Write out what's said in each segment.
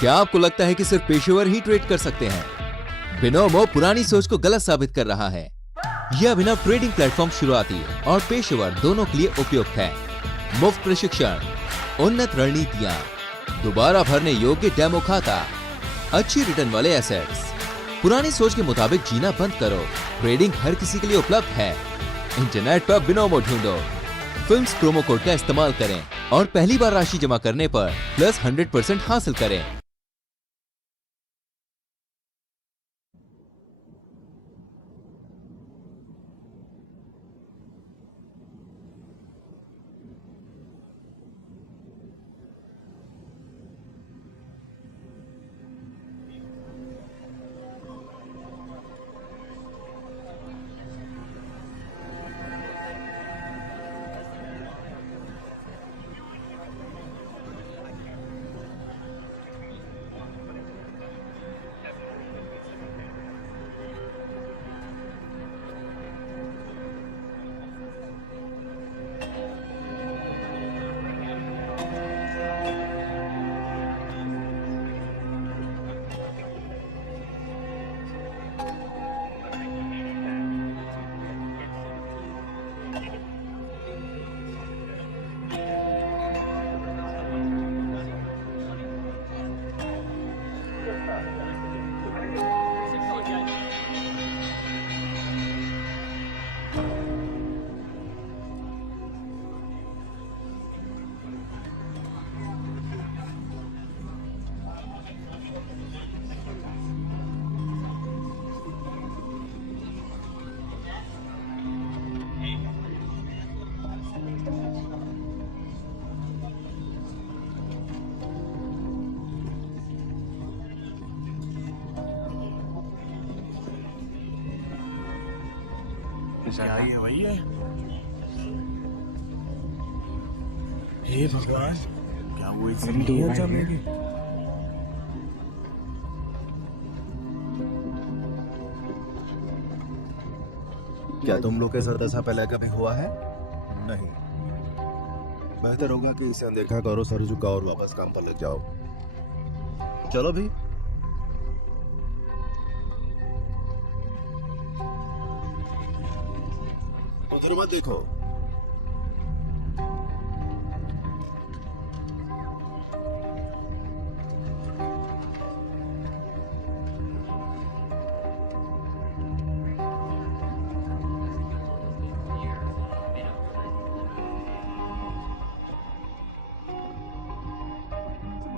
क्या आपको लगता है कि सिर्फ पेशेवर ही ट्रेड कर सकते हैं? बिनोमो पुरानी सोच को गलत साबित कर रहा है। यह अभिनव ट्रेडिंग प्लेटफॉर्म शुरुआती और पेशेवर दोनों के लिए उपयुक्त है। मुफ्त प्रशिक्षण, उन्नत रणनीतियां, दोबारा भरने योग्य डेमो खाता, अच्छी रिटर्न वाले एसेट्स। पुरानी सोच के मुताबिक जीना बंद करो। ट्रेडिंग हर किसी के लिए उपलब्ध है। इंटरनेट पर बिनोमो ढूंढो। फिल्म्स प्रोमो कोड का इस्तेमाल करें और पहली बार राशि जमा करने पर प्लस 100% हासिल करें। क्या ये वही है? हे भगवान, क्या वो जिंदगी जमेगी? क्या तुम लोग के साथ ऐसा पहले कभी हुआ है? नहीं। बेहतर होगा कि इसे अनदेखा करो, सर झुकाओ और वापस काम पर लग जाओ। चलो भी। उधर मत देखो।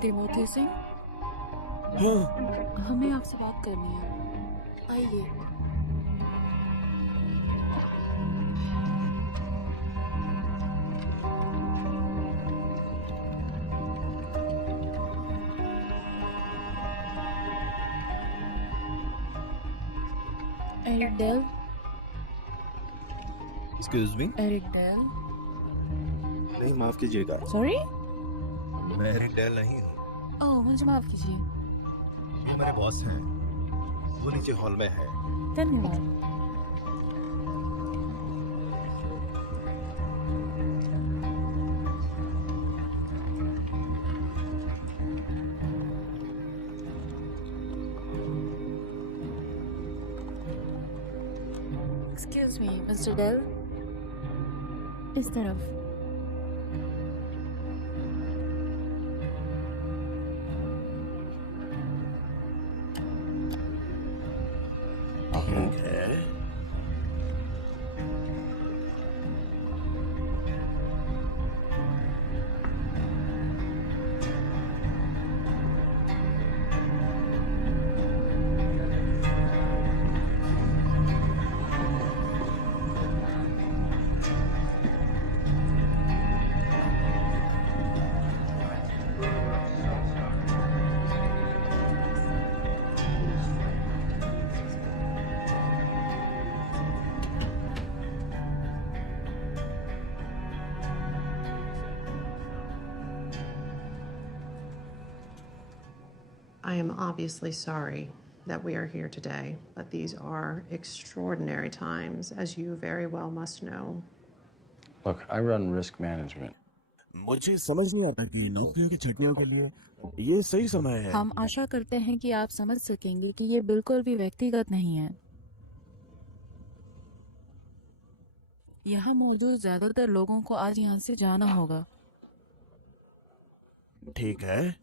तिमोथी सिंह, हाँ, हमें आपसे बात करनी है। आइए। Eric Dale. Excuse me. Eric Dale. नहीं, माफ कीजिएगा, सॉरी। मैं एरिक डेल नहीं हूँ। ओह, मुझे माफ कीजिए। ये मेरे बॉस हैं, वो नीचे हॉल में है। धन्यवाद। एक्सक्यूज मी मिस्टर डेल, इस तरफ। ठीक है। I am obviously sorry that we are here today, but these are extraordinary times, as you very well must know. Look, I run risk management. मुझे समझ नहीं आता कि नौकरियों की छुट्टियों के लिए ये सही समय है। हम आशा करते हैं कि आप समझ सकेंगे कि ये बिल्कुल भी व्यक्तिगत नहीं है। यहाँ मौजूद ज्यादातर लोगों को आज यहाँ से जाना होगा। ठीक है।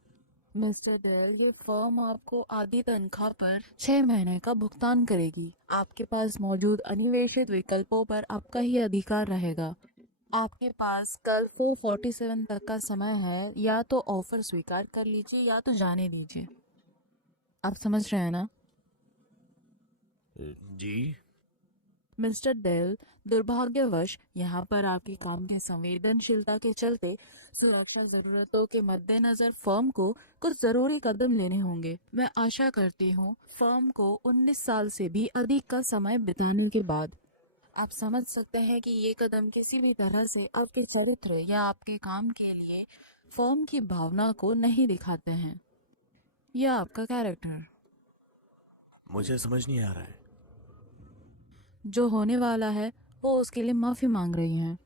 मिस्टर डेल, ये फर्म आपको आधी तनख्वाह पर 6 महीने का भुगतान करेगी। आपके पास मौजूद अनिवेशित विकल्पों पर आपका ही अधिकार रहेगा। आपके पास कल 4:47 तक का समय है। या तो ऑफर स्वीकार कर लीजिए या तो जाने दीजिए। आप समझ रहे हैं ना? जी। मिस्टर डेल, दुर्भाग्यवश यहाँ पर आपके काम की संवेदनशीलता के चलते सुरक्षा जरूरतों के मद्देनजर फर्म को कुछ जरूरी कदम लेने होंगे। मैं आशा करती हूँ फर्म को 19 साल से भी अधिक का समय बिताने के बाद आप समझ सकते हैं कि ये कदम किसी भी तरह से आपके चरित्र या आपके काम के लिए फर्म की भावना को नहीं दिखाते हैं या आपका कैरेक्टर। मुझे समझ नहीं आ रहा है। जो होने वाला है वो उसके लिए माफ़ी मांग रही हैं।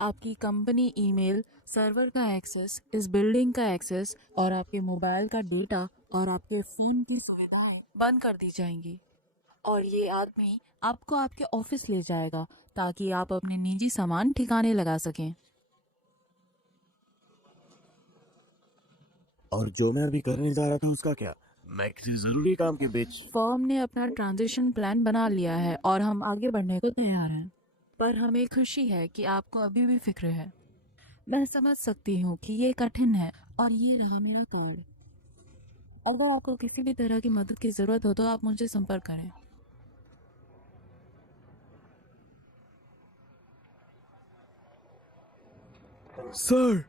आपकी कंपनी ईमेल सर्वर का एक्सेस, इस बिल्डिंग का एक्सेस और आपके मोबाइल का डेटा और आपके फ़ोन की सुविधाएं बंद कर दी जाएंगी। और ये आदमी आपको आपके ऑफिस ले जाएगा ताकि आप अपने निजी सामान ठिकाने लगा सकें। और जो मैं अभी करने जा रहा था उसका क्या? मैं किसी जरूरी काम के बीच। फर्म ने अपना ट्रांजिशन प्लान बना लिया है और हम आगे बढ़ने को तैयार हैं। पर हमें खुशी है कि आपको अभी भी फिक्र है। मैं समझ सकती हूँ कि ये कठिन है और ये रहा मेरा कार्ड। अगर आपको किसी भी तरह की मदद की ज़रूरत हो तो आप मुझे संपर्क करें। सर।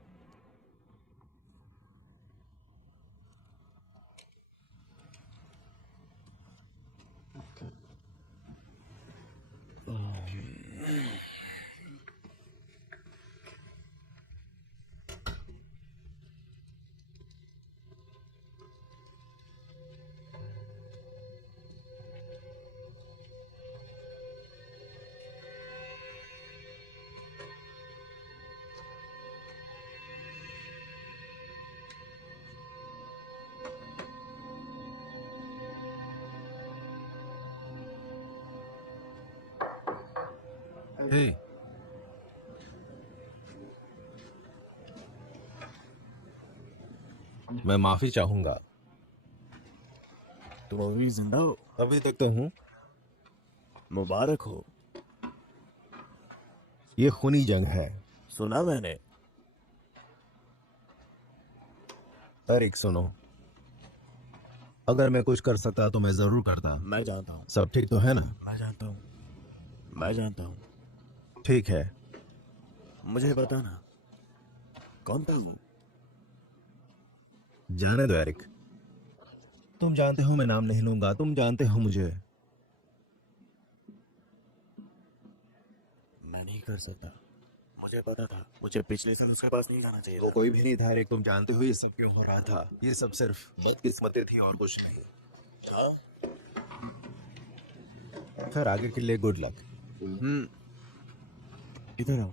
हे, मैं माफी चाहूंगा। तुम अभी जिंदा हो? अभी तक तो हूँ। मुबारक हो। ये खूनी जंग है। सुना मैंने। एरिक सुनो, अगर मैं कुछ कर सकता तो मैं जरूर करता। मैं जानता हूँ। सब ठीक तो है ना? मैं जानता हूँ। मैं जानता हूँ। ठीक है। मुझे बताना कौन था वो? जाने दो एरिक, तुम जानते हो मैं नाम नहीं लूंगा। तुम जानते हो मुझे। मैं नहीं कर सकता। मुझे पता था। मुझे पिछले साल उसके पास नहीं जाना चाहिए वो था। कोई भी नहीं था एरिक। तुम जानते हो ये सब क्यों हो रहा था। ये सब सिर्फ बदकिस्मती थी और कुछ नहीं। हाँ? फिर आगे के लिए गुड लक। इधर आओ।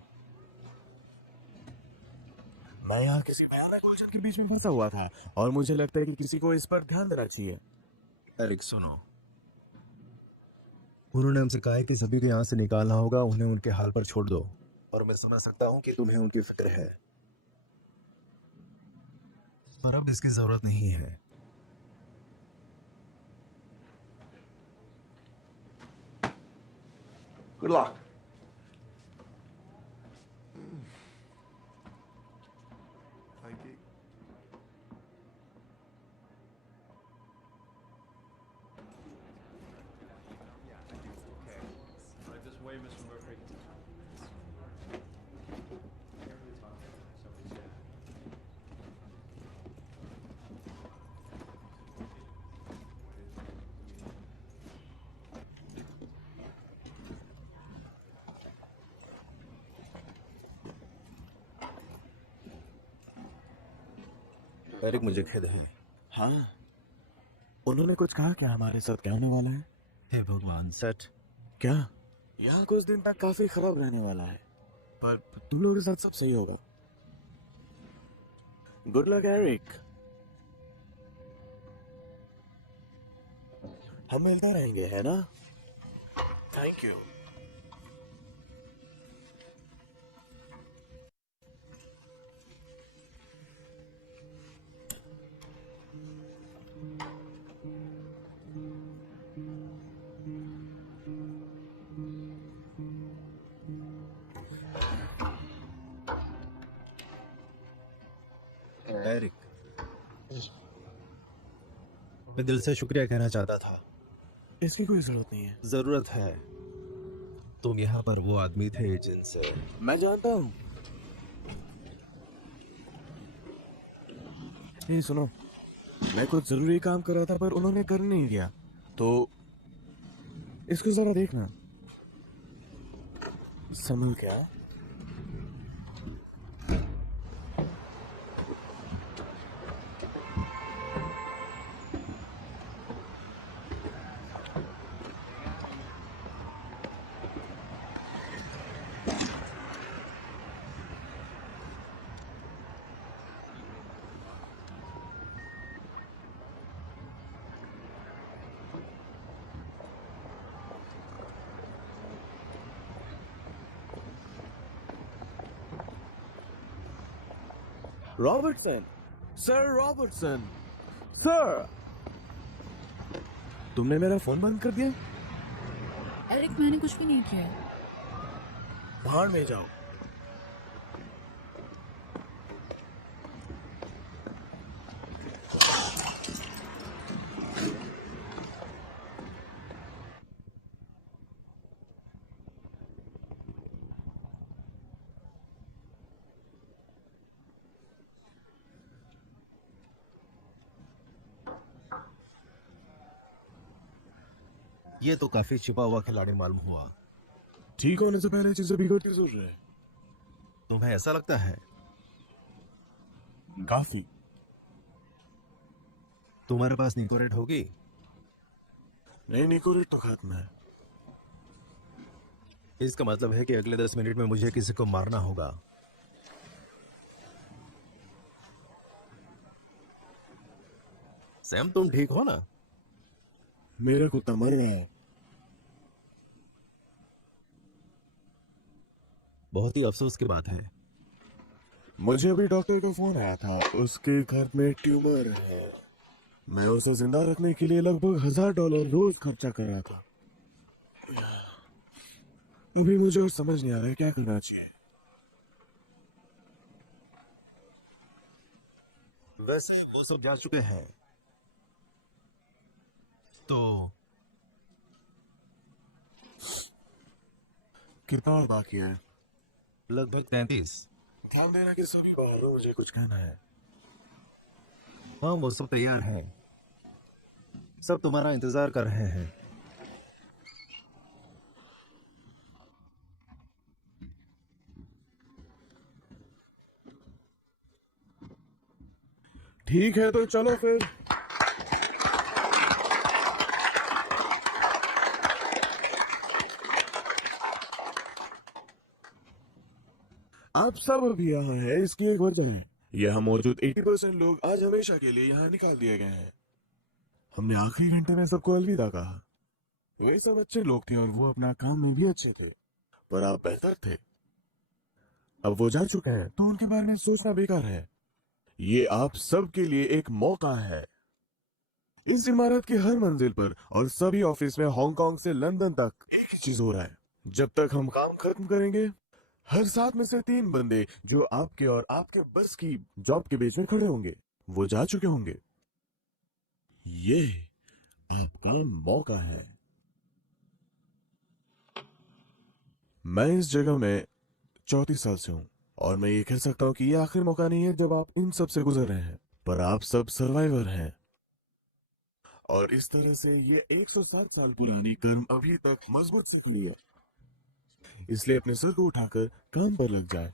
मैं यहाँ किसी भयानक उलझन के बीच में फंसा हुआ था और मुझे लगता है कि किसी को इस पर ध्यान देना चाहिए। एरिक सुनो, उन्होंने हमसे कहा है कि सभी को यहाँ से निकालना होगा। उन्हें उनके हाल पर छोड़ दो। और मैं समझ सकता हूँ कि तुम्हें उनकी फिक्र है, पर अब इसकी जरूरत नहीं है। Good luck. Thank you. Right this way, Mr. Murphy. Eric मुझे खेद है। हाँ, उन्होंने कुछ कहा क्या हमारे साथ क्या होने वाला है? हे भगवान, सेट क्या? यहाँ कुछ दिन तक काफी खराब रहने वाला है, पर तुम लोगों के साथ सब सही होगा। Good luck Eric. हम मिलते रहेंगे, है ना? Thank you. एरिक, मैं दिल से शुक्रिया कहना चाहता था। इसकी कोई जरूरत नहीं है। जरूरत है। तुम यहाँ पर वो आदमी थे जिनसे मैं जानता हूँ। ये सुनो, मैं कुछ जरूरी काम कर रहा था पर उन्होंने कर नहीं दिया, तो इसको जरा देखना। संभल क्या? Robertson, sir Robertson, sir. तुमने मेरा फोन बंद कर दिया? एरिक, मैंने कुछ भी नहीं किया। बाहर में जाओ। ये तो काफी छिपा हुआ खिलाड़ी मालूम हुआ। ठीक होने से पहले चीजें बिगड़ती जरूर है। तुम्हें ऐसा लगता है? काफी। तुम्हारे पास निकोरेट होगी? नहीं, निकोरेट तो खत्म है। इसका मतलब है कि अगले 10 मिनट में मुझे किसी को मारना होगा। सैम, तुम ठीक हो ना? मेरा कुत्ता मर रहा है। बहुत ही अफसोस की बात है। मुझे अभी डॉक्टर का फोन आया था, उसके घर में ट्यूमर है। मैं उसे जिंदा रखने के लिए लगभग $1000 रोज खर्चा कर रहा था। अभी मुझे और समझ नहीं आ रहा है क्या करना चाहिए। वैसे वो सब जा चुके हैं, तो कितना और बाकी है? लगभग 33। ध्यान देना कि सभी बाहर हो, मुझे कुछ कहना है। हाँ, वो सब तैयार हैं। सब तुम्हारा इंतजार कर रहे हैं। ठीक है, तो चलो फिर। आप सब अभी यहाँ हैं, इसकी एक वजह है। यहाँ मौजूद 80% लोग आज हमेशा के लिए यहाँ निकाल दिए गए हैं। हमने आखिरी घंटे में सबको अलविदा कहा। वे सब अच्छे लोग थे और वो अपना काम में भी अच्छे थे, पर आप बेहतर थे। अब वो जा चुके हैं, तो उनके बारे में सोचना बेकार है। ये आप सब के लिए एक मौका है। इस इमारत की हर मंजिल पर और सभी ऑफिस में हांगकांग से लंदन तक एक ही चीज हो रहा है। जब तक हम काम खत्म करेंगे, हर 7 में से 3 बंदे जो आपके और आपके बस की जॉब के बीच में खड़े होंगे, वो जा चुके होंगे। ये आपका मौका है। मैं इस जगह में 34 साल से हूं और मैं ये कह सकता हूं कि ये आखिरी मौका नहीं है जब आप इन सब से गुजर रहे हैं, पर आप सब सर्वाइवर हैं। और इस तरह से ये 107 साल पुरानी कर्म अभी तक मजबूत सी खड़ी है। इसलिए अपने सर को उठाकर काम पर लग जाए।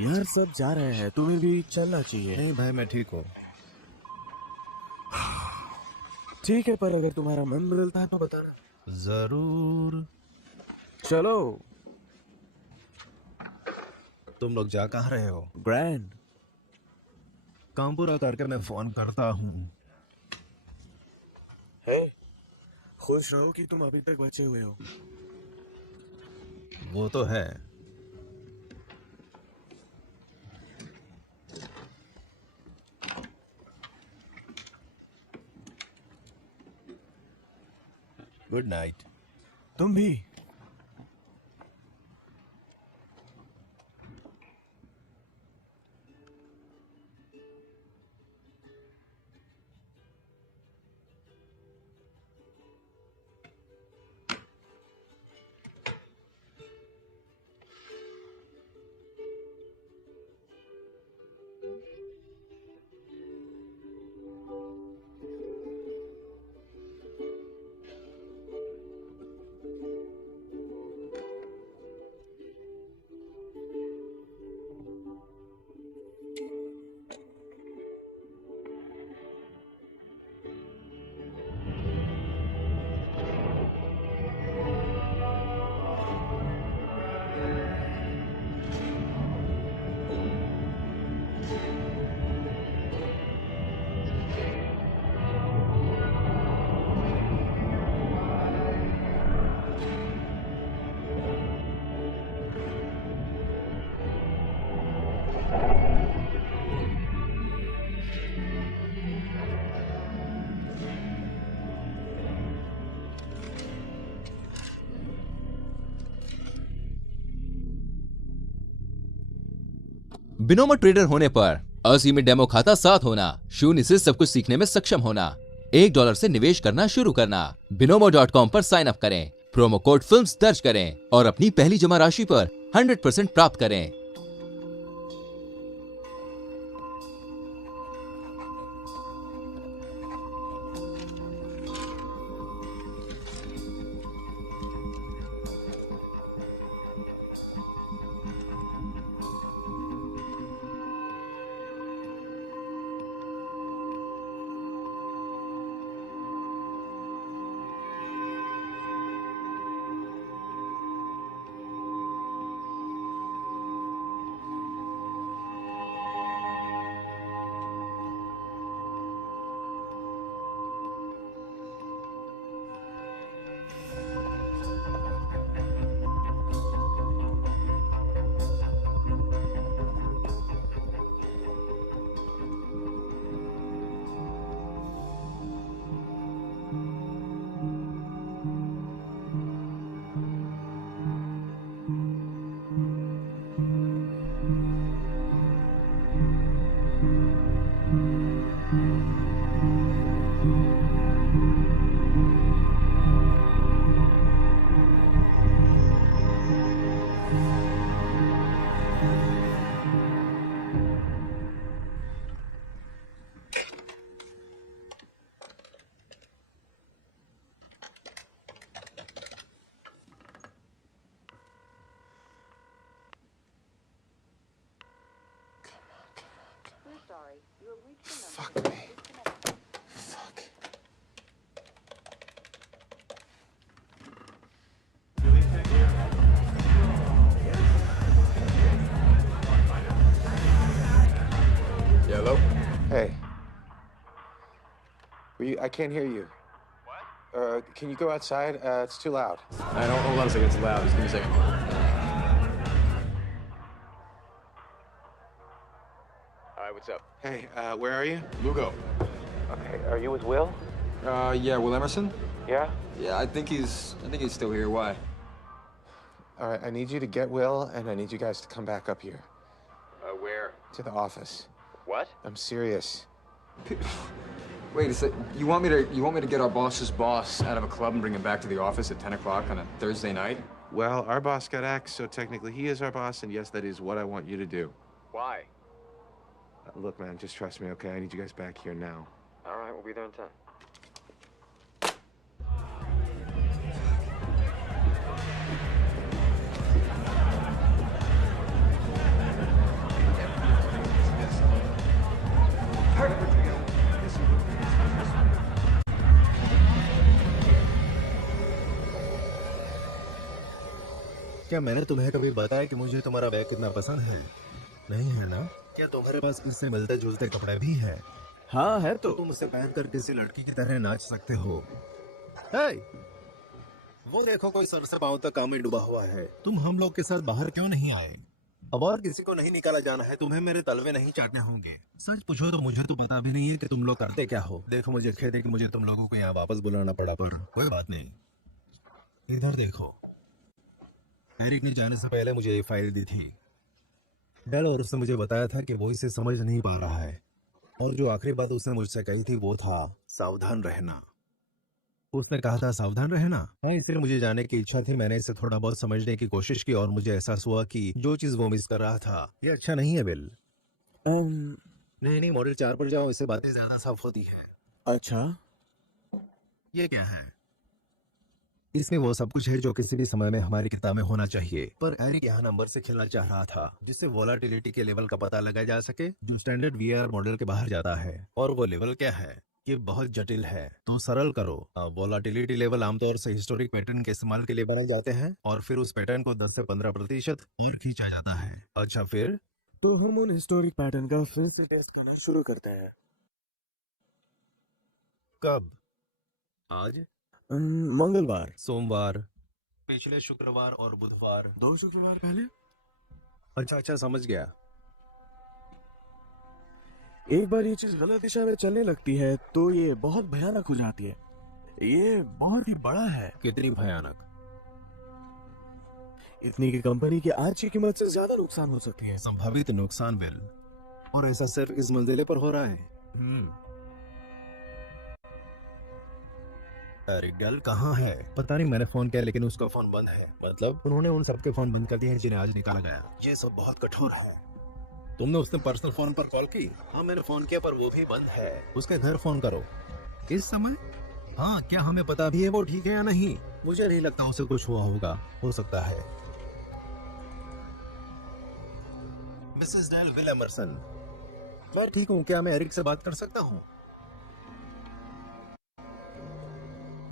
यार सब जा रहे हैं, तुम्हें भी चलना चाहिए। नहीं भाई, मैं ठीक हूँ। ठीक है, पर अगर तुम्हारा मन बदलता है तो बताना। जरूर। चलो। तुम लोग जा कहाँ रहे हो? ग्रैंड। काम पूरा करके मैं फोन करता हूँ। है, खुश रहो कि तुम अभी तक बचे हुए हो। वो तो है। Good night. तुम भी। बिनोमो ट्रेडर होने पर असीमित डेमो खाता साथ होना, शून्य से सब कुछ सीखने में सक्षम होना, $1 से निवेश करना शुरू करना। Binomo.com पर साइन अप करें, प्रोमो कोड फिल्म्स दर्ज करें और अपनी पहली जमा राशि पर 100% प्राप्त करें। Fuck me. Fuck. Yeah, hello? Hey. I can't hear you. What? Can you go outside? It's too loud. I don't hold on a second, it's loud. Just give me a second. Alright, what's up? Hey, where are you? Lugo. Okay, are you with Will? Yeah, Will Emerson? Yeah? Yeah, I think he's still here. Why? All right, I need you to get Will, and I need you guys to come back up here. Where? To the office. What? I'm serious. Wait a sec. You want me to get our boss's boss out of a club and bring him back to the office at 10 o'clock on a Thursday night? Well, our boss got axed, so technically he is our boss, and yes, that is what I want you to do. Why? Look, man, just trust me, okay? I need you guys back here now. All right, we'll be there in 10. क्या मैंने तुम्हें कभी बताया कि मुझे तुम्हारा bag कितना पसंद है? नहीं है ना? क्या तुम्हारे पास इससे मिलते जुलते कपड़े भी हैं? हाँ है तो तुम उसे पहनकर किसी लड़की की तरह नाच सकते हो। हे! वो देखो, कोई सर से पांव तक काम में डूबा हुआ है। तुम हम लोग के साथ बाहर क्यों नहीं आए? अब और किसी को नहीं निकाला जाना है, तुम्हें मेरे तलवे नहीं चाटने होंगे। सच पूछो तो मुझे तो पता भी नहीं है कि तुम लोग करते क्या हो। देखो, मुझे खेद है कि मुझे तुम लोगों को यहाँ वापस बुलाना पड़ा, पर कोई बात नहीं। इधर देखो, एरिक ने जाने से पहले मुझे ये फाइल दी थी। डेल और उसने मुझे बताया था कि वो इसे समझ नहीं पा रहा है, और जो आखिरी बात उसने मुझसे कही थी वो था सावधान रहना। उसने कहा था सावधान रहना है, इसलिए मुझे जाने की इच्छा थी। मैंने इसे थोड़ा बहुत समझने की कोशिश की और मुझे एहसास हुआ कि जो चीज वो मिस कर रहा था ये अच्छा नहीं है। बिल, नहीं, मॉडल 4 पर जाओ, इससे बातें ज्यादा साफ होती है। अच्छा, ये क्या है? इसमें वो सब कुछ है जो किसी भी समय में हमारी किताब में होना चाहिए, पर एरिक यहाँ नंबर से खेलना चाह रहा था, जिससे वोलाटिलिटी के लेवल का पता लगाया जा सके जो स्टैंडर्ड वीआर मॉडल के बाहर जाता है। और वो लेवल क्या है? ये बहुत जटिल है, तो सरल करो। वोलाटिलिटी लेवल आमतौर से हिस्टोरिक पैटर्न के इस्तेमाल के लिए बनाए जाते हैं और फिर उस पैटर्न को 10 से 15% और खींचा जाता है। अच्छा, फिर तो हम उन हिस्टोरिक पैटर्न का फिर से टेस्ट करना शुरू करते हैं। कब? आज, मंगलवार, सोमवार, पिछले शुक्रवार और बुधवार। 2 शुक्रवार पहले। अच्छा, समझ गया। एक बार ये चीज गलत दिशा में चलने लगती है तो ये बहुत भयानक हो जाती है। ये बहुत ही बड़ा है। कितनी भयानक? इतनी की कंपनी की आज की कीमत से ज्यादा नुकसान हो सकती है। संभावित नुकसान, बिल, और ऐसा सिर्फ इस मंजिले पर हो रहा है। एरिक डेल कहाँ है? पता नहीं, मैंने फोन किया लेकिन उसका फोन बंद है। मतलब उन्होंने उन सबके फोन बंद कर दिए हैं जिन्हें आज निकाला गया। ये सब बहुत कठोर है। तुमने उसने पर्सनल फोन पर कॉल की? हाँ, मैंने फोन किया पर वो भी बंद है। उसके घर फोन करो इस समय। हाँ, क्या हमें पता भी है वो ठीक है या नहीं? मुझे नहीं लगता उसे कुछ हुआ होगा। हो सकता है। Mrs Dale, Will Emerson. मैं ठीक हूँ। क्या मैं एरिक से बात कर सकता हूँ?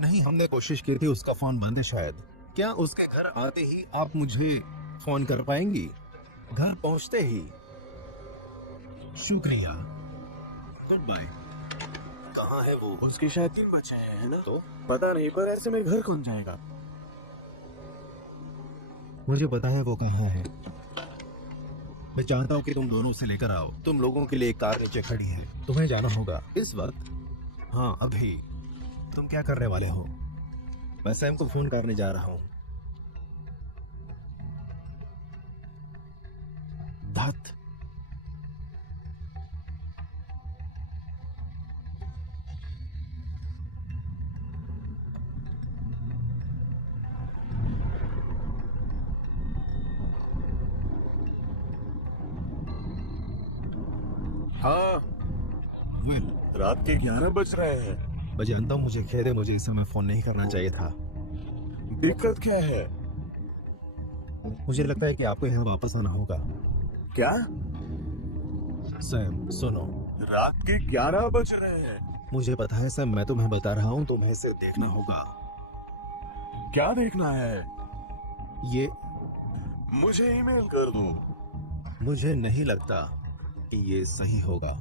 नहीं, हमने कोशिश की थी, उसका फोन बंद है शायद। क्या उसके घर आते ही आप मुझे फोन कर पाएंगी? घर पहुंचते ही। शुक्रिया, गुड बाय। कहाँ है वो? उसके शायद 3 बच्चे हैं, है ना? तो पता नहीं, पर ऐसे में घर कौन जाएगा? मुझे पता है वो कहाँ है। मैं चाहता हूँ कि तुम दोनों उसे लेकर आओ। तुम लोगों के लिए एक कार नीचे खड़ी है, तुम्हें जाना होगा इस वक्त। हाँ, अभी। तुम क्या करने वाले हो? मैं सैम को फोन करने जा रहा हूँ। धत। हाँ, विल, रात के 11 बज रहे हैं। मैं जानता हूँ, मुझे खेद है, मुझे इस समय फोन नहीं करना चाहिए था। दिक्कत क्या है? मुझे लगता है कि आपको यहाँ वापस आना होगा। क्या? सैम, सुनो। रात के 11 बज रहे हैं। मुझे पता है सैम, मैं तुम्हें बता रहा हूँ, तुम्हें इसे देखना होगा। क्या देखना है? ये मुझे ईमेल कर दो। मुझे नहीं लगता कि ये सही होगा।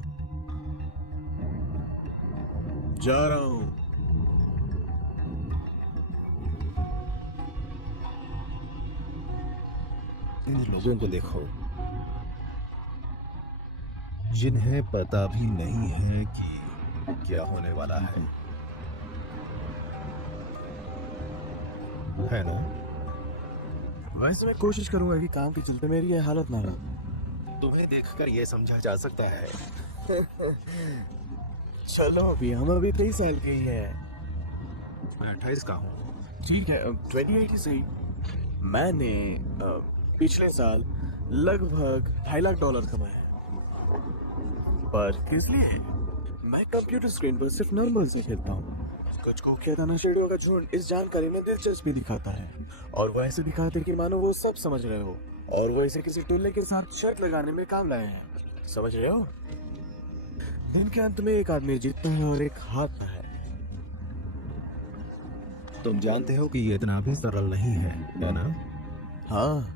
जा रहा हूँ। इन लोगों को देखो, जिन्हें पता भी नहीं है कि क्या होने वाला है ना? वैसे मैं कोशिश करूंगा कि काम के चलते मेरी ये हालत ना रहे। तुम्हें देखकर ये समझा जा सकता है। चलो, अभी हम 23 साल के ही है। मैं 28 का हूँ। ठीक है, 28 ही सही। मैंने पिछले साल लगभग $2.5 लाख कमाए। पर किस लिए? मैं कंप्यूटर स्क्रीन पर सिर्फ नंबर से खेलता हूँ। कुछ कुख्यात नशेड़ियों का झुंड इस जानकारी में दिलचस्पी दिखाता है, और वो ऐसे दिखाते कि मानो वो सब समझ रहे हो, और वो इसे किसी टोले के साथ शर्त लगाने में काम लाए हैं। समझ रहे हो? दिन के अंत में एक आदमी जीतता है और एक हारता है। तुम जानते हो कि ये इतना भी सरल नहीं है ना? हाँ,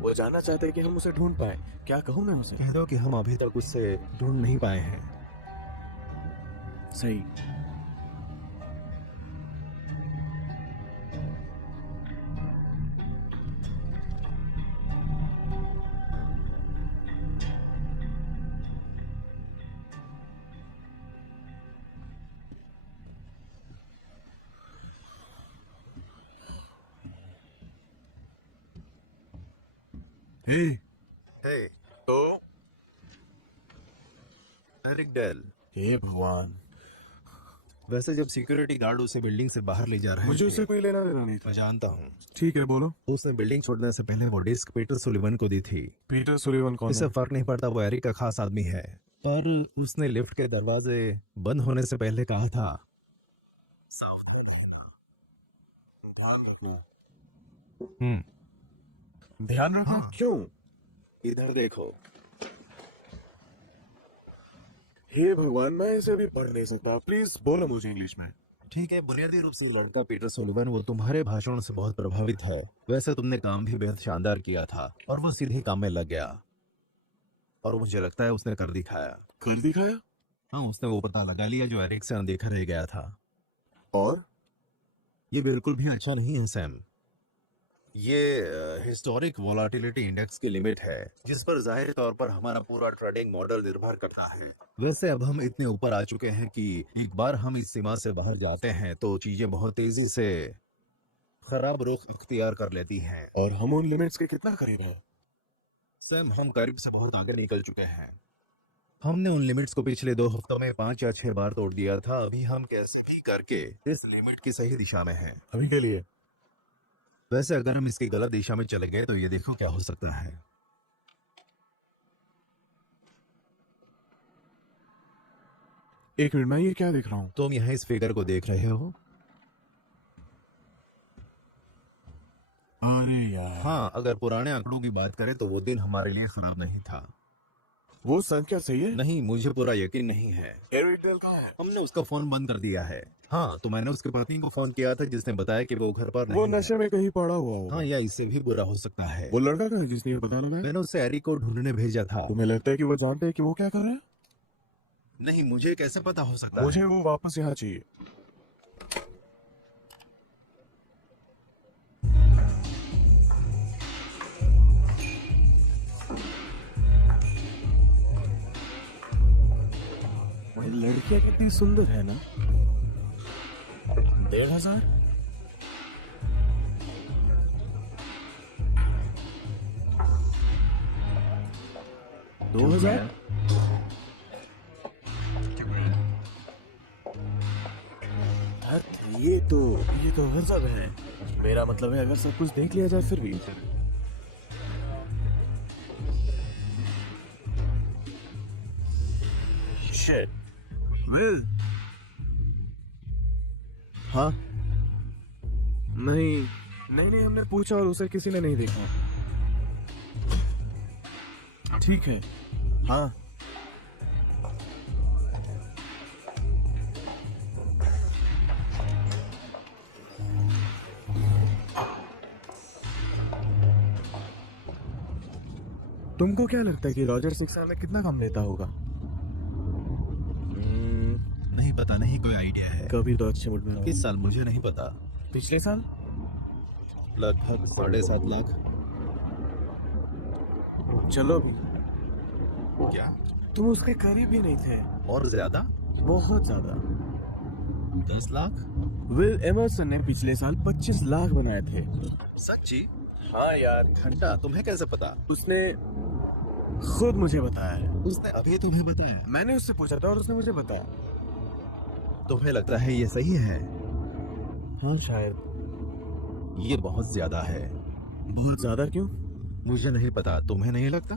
वो जानना चाहते हैं कि हम उसे ढूंढ पाए। क्या कहूँ मैं उसे? कह दो कि हम अभी तक उससे ढूंढ नहीं पाए हैं। सही। हे, हे, तो एरिक डेल। हे भगवान, वैसे जब सिक्योरिटी गार्ड उसे बिल्डिंग से बाहर ले जा रहे मुझे थे, उससे कोई लेना देना नहीं था। मैं जानता हूँ। ठीक है, बोलो। उसने बिल्डिंग छोड़ने से पहले वो डिस्क पीटर सुलिवन को दी थी। पीटर सुलिवन कौन इससे है? फर्क नहीं पड़ता, वो एरिक का खास आदमी है। पर उसने लिफ्ट के दरवाजे बंद होने से पहले कहा था, साफ है। ध्यान रखना। हम्म। ध्यान रखना? हाँ। क्यों? इधर देखो। हे भगवान, मैं इसे अभी पढ़ नहीं सकता। प्लीज बोलो मुझे इंग्लिश में। ठीक है, बुनियादी रूप से लड़का पीटर सुलिवन वो तुम्हारे भाषणों से बहुत प्रभावित है। वैसे तुमने काम भी बेहद शानदार किया था और वो सीधे काम में लग गया। और मुझे लगता है उसने कर दिखाया। कर दिखाया? हाँ, उसने वो पता लगा लिया जो एरिक से अनदेखा रह गया था। और ये बिल्कुल भी अच्छा नहीं है सैम। ये हिस्टोरिक वोलाटिलिटी इंडेक्स की लिमिट है, जिस पर जाहिर तौर पर हमारा पूरा ट्रेडिंग मॉडल निर्भर करता है। वैसे अब हम इतने ऊपर आ चुके हैं कि एक बार हम इस सीमा से बाहर जाते हैं तो चीजें बहुत तेजी से खराब रुख अख्तियार कर लेती हैं। और हम उन लिमिट्स के कितना करीब हैं? सैम, हम करीब से बहुत आगे निकल चुके हैं। हमने उन लिमिट्स को पिछले 2 हफ्तों में 5 या 6 बार तोड़ दिया था। अभी हम कैसे भी करके इस लिमिट की सही दिशा में हैं। अभी के लिए। वैसे अगर हम इसकी गलत दिशा में चले गए तो ये देखो क्या हो सकता है। एक मिनट, मैं ये क्या देख रहा हूँ? तुम यहाँ इस फिगर को देख रहे हो? अरे यार, हाँ, अगर पुराने आंकड़ों की बात करें तो वो दिन हमारे लिए खराब नहीं था। वो संख्या सही है? नहीं, मुझे पूरा यकीन नहीं है। एरिक डेल कहाँ है? हमने उसका फोन बंद कर दिया है। हाँ, तो मैंने उसके पत्नी को फोन किया था जिसने बताया कि वो घर पर वो नहीं है। नशे में कहीं पड़ा हुआ होगा। हाँ, या इससे भी बुरा हो सकता है। वो लड़का कहाँ है जिसने ये पता लगाया? मैंने उसे एरिक को ढूंढने भेजा था। तुम्हें लगता है कि वो जानते हैं कि वो क्या कर रहे हैं? नहीं, मुझे कैसे पता हो सकता है? मुझे वो वापस यहाँ चाहिए। लड़कियां कितनी सुंदर है ना? 1,500? दो हजार? ये तो गजब है। मेरा मतलब है अगर सब कुछ देख लिया जाए फिर भी। Shit. Will? हाँ? नहीं, हमने पूछा और उसे किसी ने नहीं देखा। ठीक है। हाँ। तुमको क्या लगता है कि रॉजर 6 साल में कितना कम लेता होगा? नहीं पता, नहीं कोई आइडिया है। कभी तो अच्छे मूड में रहो। किस साल मुझे नहीं पता। पिछले साल लगभग 7.5 लाख। चलो, क्या? तुम उसके करीब भी नहीं थे। और ज्यादा? बहुत ज्यादा। 10 लाख? विल एमर्सन ने पिछले साल 25 लाख बनाए थे। सच्ची? हाँ यार, घंटा, तुम्हें कैसे पता? उसने खुद मुझे बताया। उसने अभी तुम्हें बताया? मैंने उससे पूछा था और उसने मुझे बताया। तुम्हें लगता है ये सही है? हाँ शायद। ये बहुत ज्यादा है। बहुत ज्यादा क्यों? मुझे नहीं पता, तुम्हें नहीं लगता?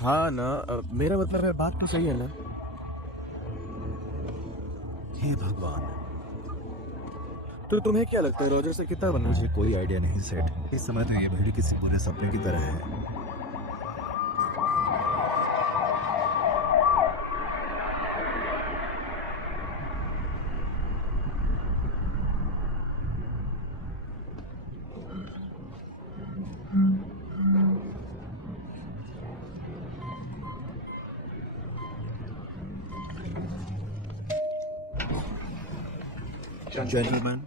हाँ ना, मेरा मतलब है बात तो सही है ना। हे भगवान, तो तुम्हें क्या लगता है रॉजर से कितना बनना मुझे कोई आइडिया नहीं सेठ। इस समय तो ये भीड़ किसी बुरे सपने की तरह है। Gentlemen,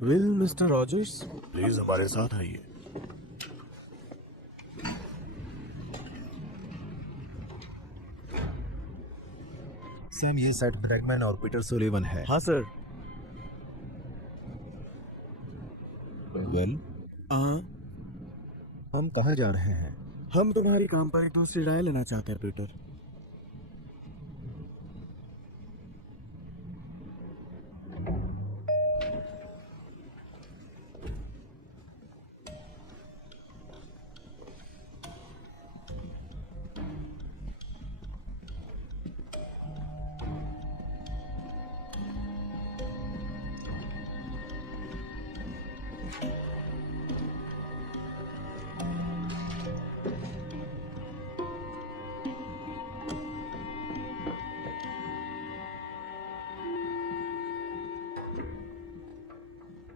will mister Rogers please हमारे साथ आइए। सैम ये सेट ब्रैगमैन और पीटर सुलिवन है। हाँ सर। वेल, हाँ, हम कहाँ जा रहे हैं? हम तुम्हारी काम पर एक दूसरी राय लेना चाहते हैं पीटर।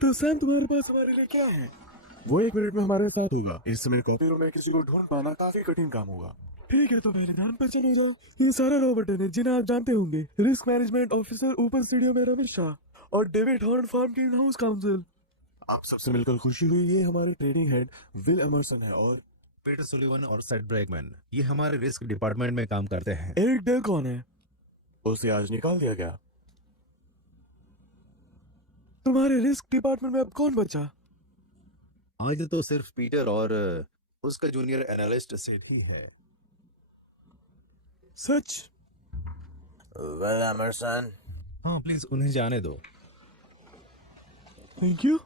तो सैम तुम्हारे पास हमारे लिए क्या है? वो 1 मिनट में हमारे साथ होगा। इस समय कॉपी रूम में किसी को ढूंढ पाना काफी कठिन काम होगा। ठीक है, तो मेरे ध्यान पर चले जाओ। ये सारा रॉबर्ट है जिन्हें आप जानते होंगे। रिस्क मैनेजमेंट ऑफिसर ऊपर स्टूडियो में रमेश शाह और डेविड हॉर्न फार्म के इन हाउस काउंसिल। आप सबसे मिलकर खुशी हुई। ये हमारे ट्रेडिंग हेड विल एमरसन है और पीटर सुलिवन और सेट ब्रैगमैन ये हमारे रिस्क डिपार्टमेंट में काम करते हैं। एरिक डेल कौन है? उसे आज निकाल दिया गया। तुम्हारे रिस्क डिपार्टमेंट में अब कौन बचा? आज तो सिर्फ पीटर और उसका जूनियर एनालिस्ट सेट ही है। सच? वेल एमरसन, हाँ प्लीज उन्हें जाने दो। Thank you.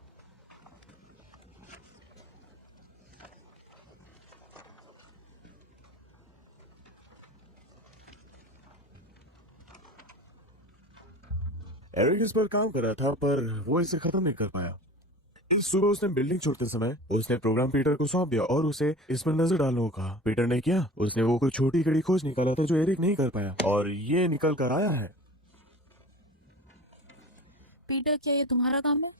एरिक इस पर काम कर रहा था पर वो इसे खत्म नहीं कर पाया। इस सुबह उसने बिल्डिंग छोड़ते समय उसने प्रोग्राम पीटर को सौंप दिया और उसे इस पर नजर डालने को कहा। पीटर ने किया। उसने वो कोई छोटी कड़ी खोज निकाला था जो एरिक नहीं कर पाया और ये निकल कर आया है। पीटर, क्या ये तुम्हारा काम है?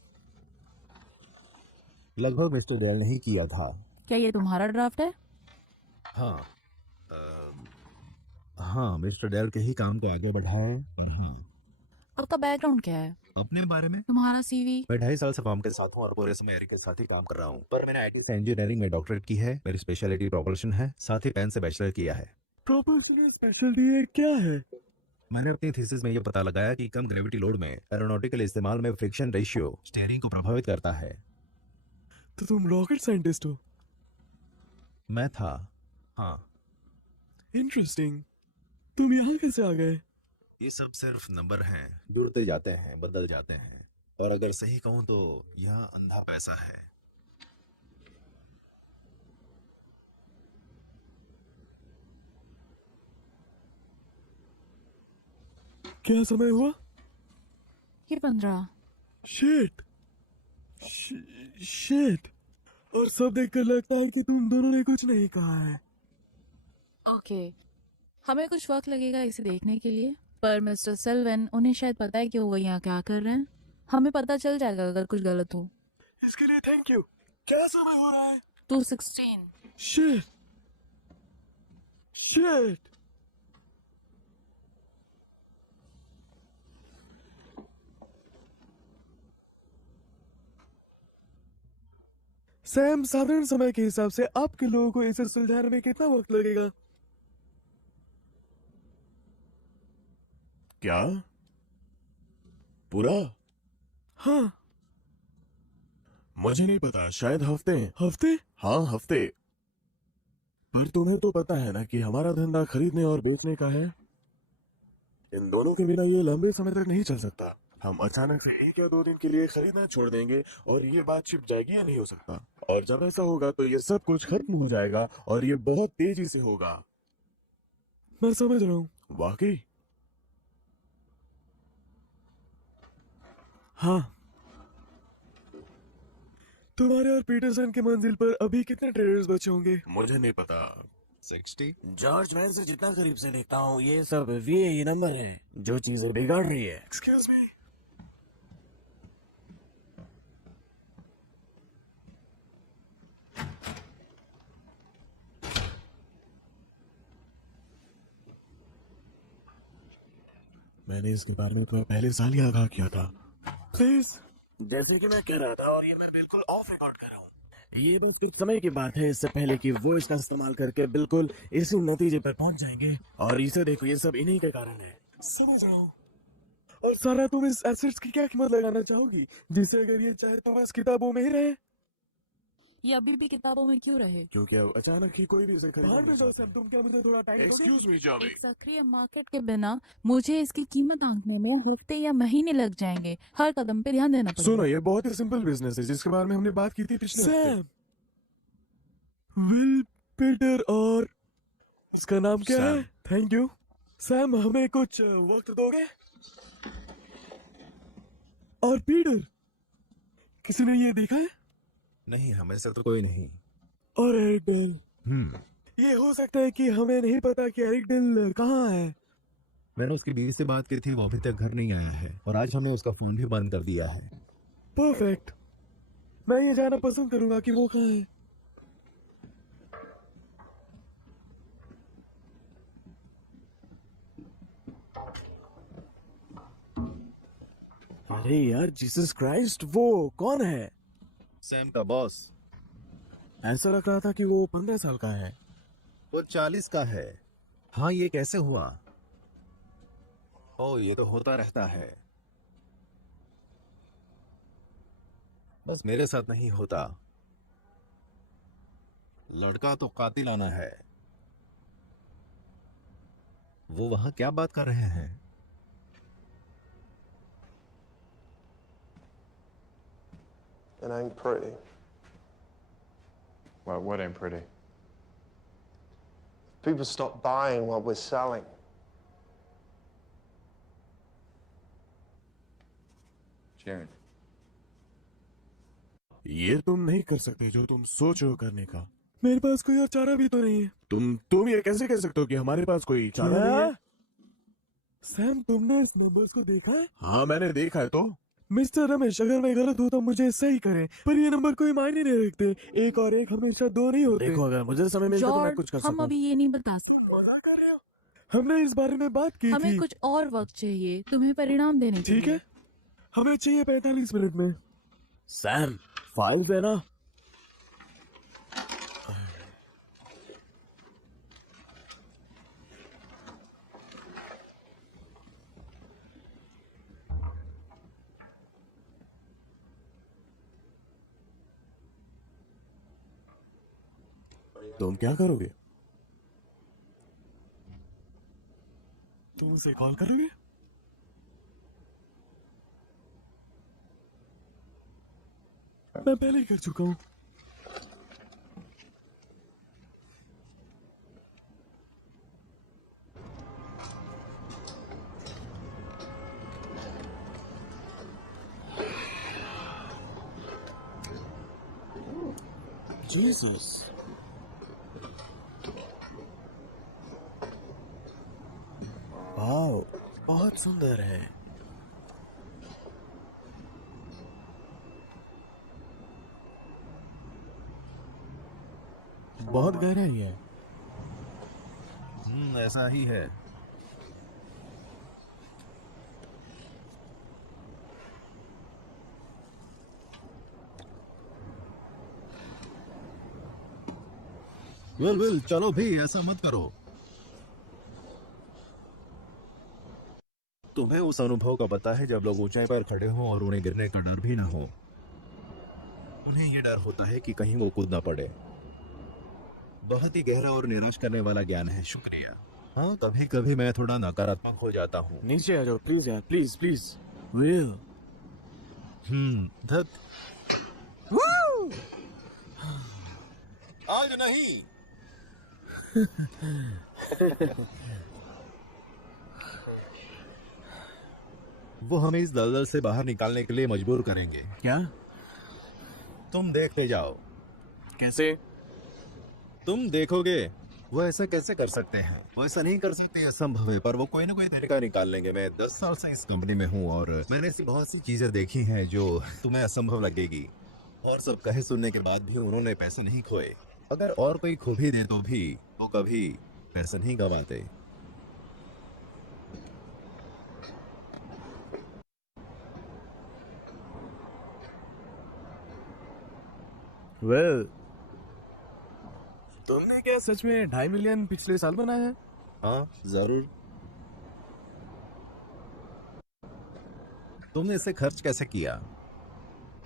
लगभग मिस्टर डेल ने ही किया था। क्या ये तुम्हारा ड्राफ्ट है? हाँ, हाँ मिस्टर डेल के ही काम को आगे बढ़ाएं। और हाँ, आपका बैकग्राउंड क्या है? अपने बारे में तुम्हारा सीवी? मैं 2.5 साल से फॉर्म के साथ हूँ और पूरे समय एरिक के साथ ही काम कर रहा हूँ। पर मैंने आईटी से इंजीनियरिंग में डॉक्टरेट की है। मेरी स्पेशलिटी प्रोपल्शन है, साथ ही पेन से बैचलर किया है। प्रोपोर्शनल स्पेशलिटी क्या है? मैंने अपनी थीसिस में ये पता लगाया कि कम ग्रेविटी लोड में एरोनॉटिकल इस्तेमाल में फ्रिक्शन रेशियो स्टीयरिंग को प्रभावित करता है। तो तुम रॉकेट साइंटिस्ट हो? मैं था, हाँ। इंटरेस्टिंग। तुम यहाँ कैसे आ गए? ये सब सिर्फ नंबर हैं, जुड़ते जाते हैं, बदल जाते हैं। और अगर सही कहूँ तो यहाँ अंधा पैसा है। क्या समय हुआ? ये 15। Shit, shit. और सब देखकर लगता है कि तुम दोनों ने कुछ नहीं कहा है। ओके, हमें कुछ वक्त लगेगा इसे देखने के लिए, पर मिस्टर सेल्वन उन्हें शायद पता है कि वो यहाँ क्या कर रहे हैं। हमें पता चल जाएगा अगर कुछ गलत हो। इसके लिए थैंक यू। क्या समय हो रहा है? 2:16। Shit, shit. सैम, साधारण समय के हिसाब से आपके लोगों को इसे सुलझाने में कितना वक्त लगेगा? क्या? पूरा? हाँ। मुझे नहीं पता, शायद हफ्ते। हफ्ते? हाँ, हफ्ते। पर तुम्हें तो पता है ना कि हमारा धंधा खरीदने और बेचने का है। इन दोनों के बिना ये लंबे समय तक नहीं चल सकता। हम अचानक से 1 या 2 दिन के लिए खरीदना छोड़ देंगे और ये बात छिप जाएगी या नहीं हो सकता। और जब ऐसा होगा तो ये सब कुछ खत्म हो जाएगा और ये बहुत तेजी से होगा। मैं समझ रहा हूँ। वाकई? हाँ। तुम्हारे और पीटरसन के मंजिल पर अभी कितने ट्रेडर्स बचे होंगे? मुझे नहीं पता। 60? जॉर्ज मैन से जितना करीब से देखता हूँ ये सब वीआई नंबर है जो चीजें बिगाड़ रही है। Excuse me. मैंने इसके बारे में तुम्हें पहले साल ही आगाह किया था। प्लीज, जैसे कि मैं कह रहा था, और ये मैं बिल्कुल ऑफ रिकॉर्ड कर रहा हूँ, ये बस कुछ समय की बात है, इससे पहले कि वो इसका इस्तेमाल करके बिल्कुल इसी नतीजे पर पहुंच जाएंगे। और इसे देखो, ये सब इन्हीं के कारण है, समझ जाओ। और सारा, तुम इस एसेट्स की क्या कीमत लगाना चाहोगी, जिसे अगर ये चाहे तो बस किताबों में ही रहे? ये अभी भी किताबों में क्यों रहे? क्योंकि अब अचानक ही कोई भी इसे खरीद नहीं सकता। तुम क्या मुझे थोड़ा टाइम दोगे? Excuse me जॉबी। एक सक्रिय मार्केट के बिना मुझे इसकी कीमत आंकने में हफ्ते या महीने लग जाएंगे। हर कदम पे ध्यान देना पड़ेगा। सुनो, ये बहुत ही सिंपल बिजनेस है जिसके बारे में हमने बात की थी पिछले हफ्ते। विल, पीटर और इसका नाम क्या है? थैंक यू सैम, हमें कुछ वक्त दोगे? और पीटर, किसी ने ये देखा है? नहीं, हमें से तो कोई नहीं। और एरिक डेल? ये हो सकता है कि हमें नहीं पता कि एरिक डेल कहाँ है। मैंने उसकी बीवी से बात की थी, वो अभी तक घर नहीं आया है और आज हमने उसका फोन भी बंद कर दिया है। परफेक्ट, मैं ये जानना पसंद करूंगा कि वो कहाँ है। अरे यार, जीसस क्राइस्ट, वो कौन है? सैम का बॉस। ऐसा लग रहा था कि वो 15 साल का है। वो 40 का है। हाँ, ये कैसे हुआ? ओ, ये तो होता रहता है, बस मेरे साथ नहीं होता। लड़का तो कातिलाना है। वो वहां क्या बात कर रहे हैं? It ain't pretty. What ain't pretty? People stop buying what we're selling. Sharon. ये तुम नहीं कर सकते जो तुम सोच रहे हो करने का। मेरे पास कोई और चारा भी तो नहीं है। तुम ये कैसे कह सकते हो कि हमारे पास कोई चारा नहीं है? सैम, तुमने इस नंबर्स को देखा है? हाँ, मैंने देखा है। तो मिस्टर रमेश, अगर मैं गलत हूँ तो मुझे सही करें, पर ये नंबर कोई मायने नहीं रखते। 1 और 1 हमेशा 2 नहीं होते। देखो, अगर मुझे समय मिलता तो मैं कुछ कर हम सकूं। अभी ये नहीं बता सकते। हमने इस बारे में बात की हमें थी। कुछ और वक्त चाहिए तुम्हें परिणाम देने के ठीक लिए। है, हमें चाहिए 45 मिनट में। सैम, फाइल है ना? तुम क्या करोगे? तुम उसे कॉल करोगे? मैं पहले ही कर चुका हूं। जीसस, वाओ, बहुत सुंदर है। बहुत गहराई है। ऐसा ही है। विल, चलो भी, ऐसा मत करो। तुम्हें उस अनुभव का पता है जब लोग ऊंचाई पर खड़े हों और उन्हें गिरने का डर भी ना हो। उन्हें यह डर होता है कि कहीं वो कूद ना पड़े। बहुत ही गहरा और निराश करने वाला ज्ञान है। शुक्रिया। हाँ, कभी कभी मैं थोड़ा नकारात्मक हो जाता हूँ। नीचे आ जाओ प्लीज यार, प्लीज प्लीज। विल, धत। आज नहीं। वो हमें इस दलदल से बाहर निकालने के लिए मजबूर करेंगे। क्या? तुम देखते जाओ। कैसे? तुम देखोगे। वो ऐसा कैसे कर सकते हैं? वो ऐसा नहीं कर सकते, असंभव है, पर वो कोई ना कोई तरीका निकाल लेंगे। मैं 10 साल से इस कंपनी में हूँ और मैंने ऐसी बहुत सी चीजें देखी हैं जो तुम्हें असंभव लगेगी। और सब कहे सुनने के बाद भी उन्होंने पैसे नहीं खोए। अगर और कोई खो भी दे तो भी वो कभी पैसे नहीं गंवाते। वेल, तुमने क्या सच में 2.5 मिलियन पिछले साल बनाया है? हाँ, जरूर। तुमने इसे खर्च कैसे किया?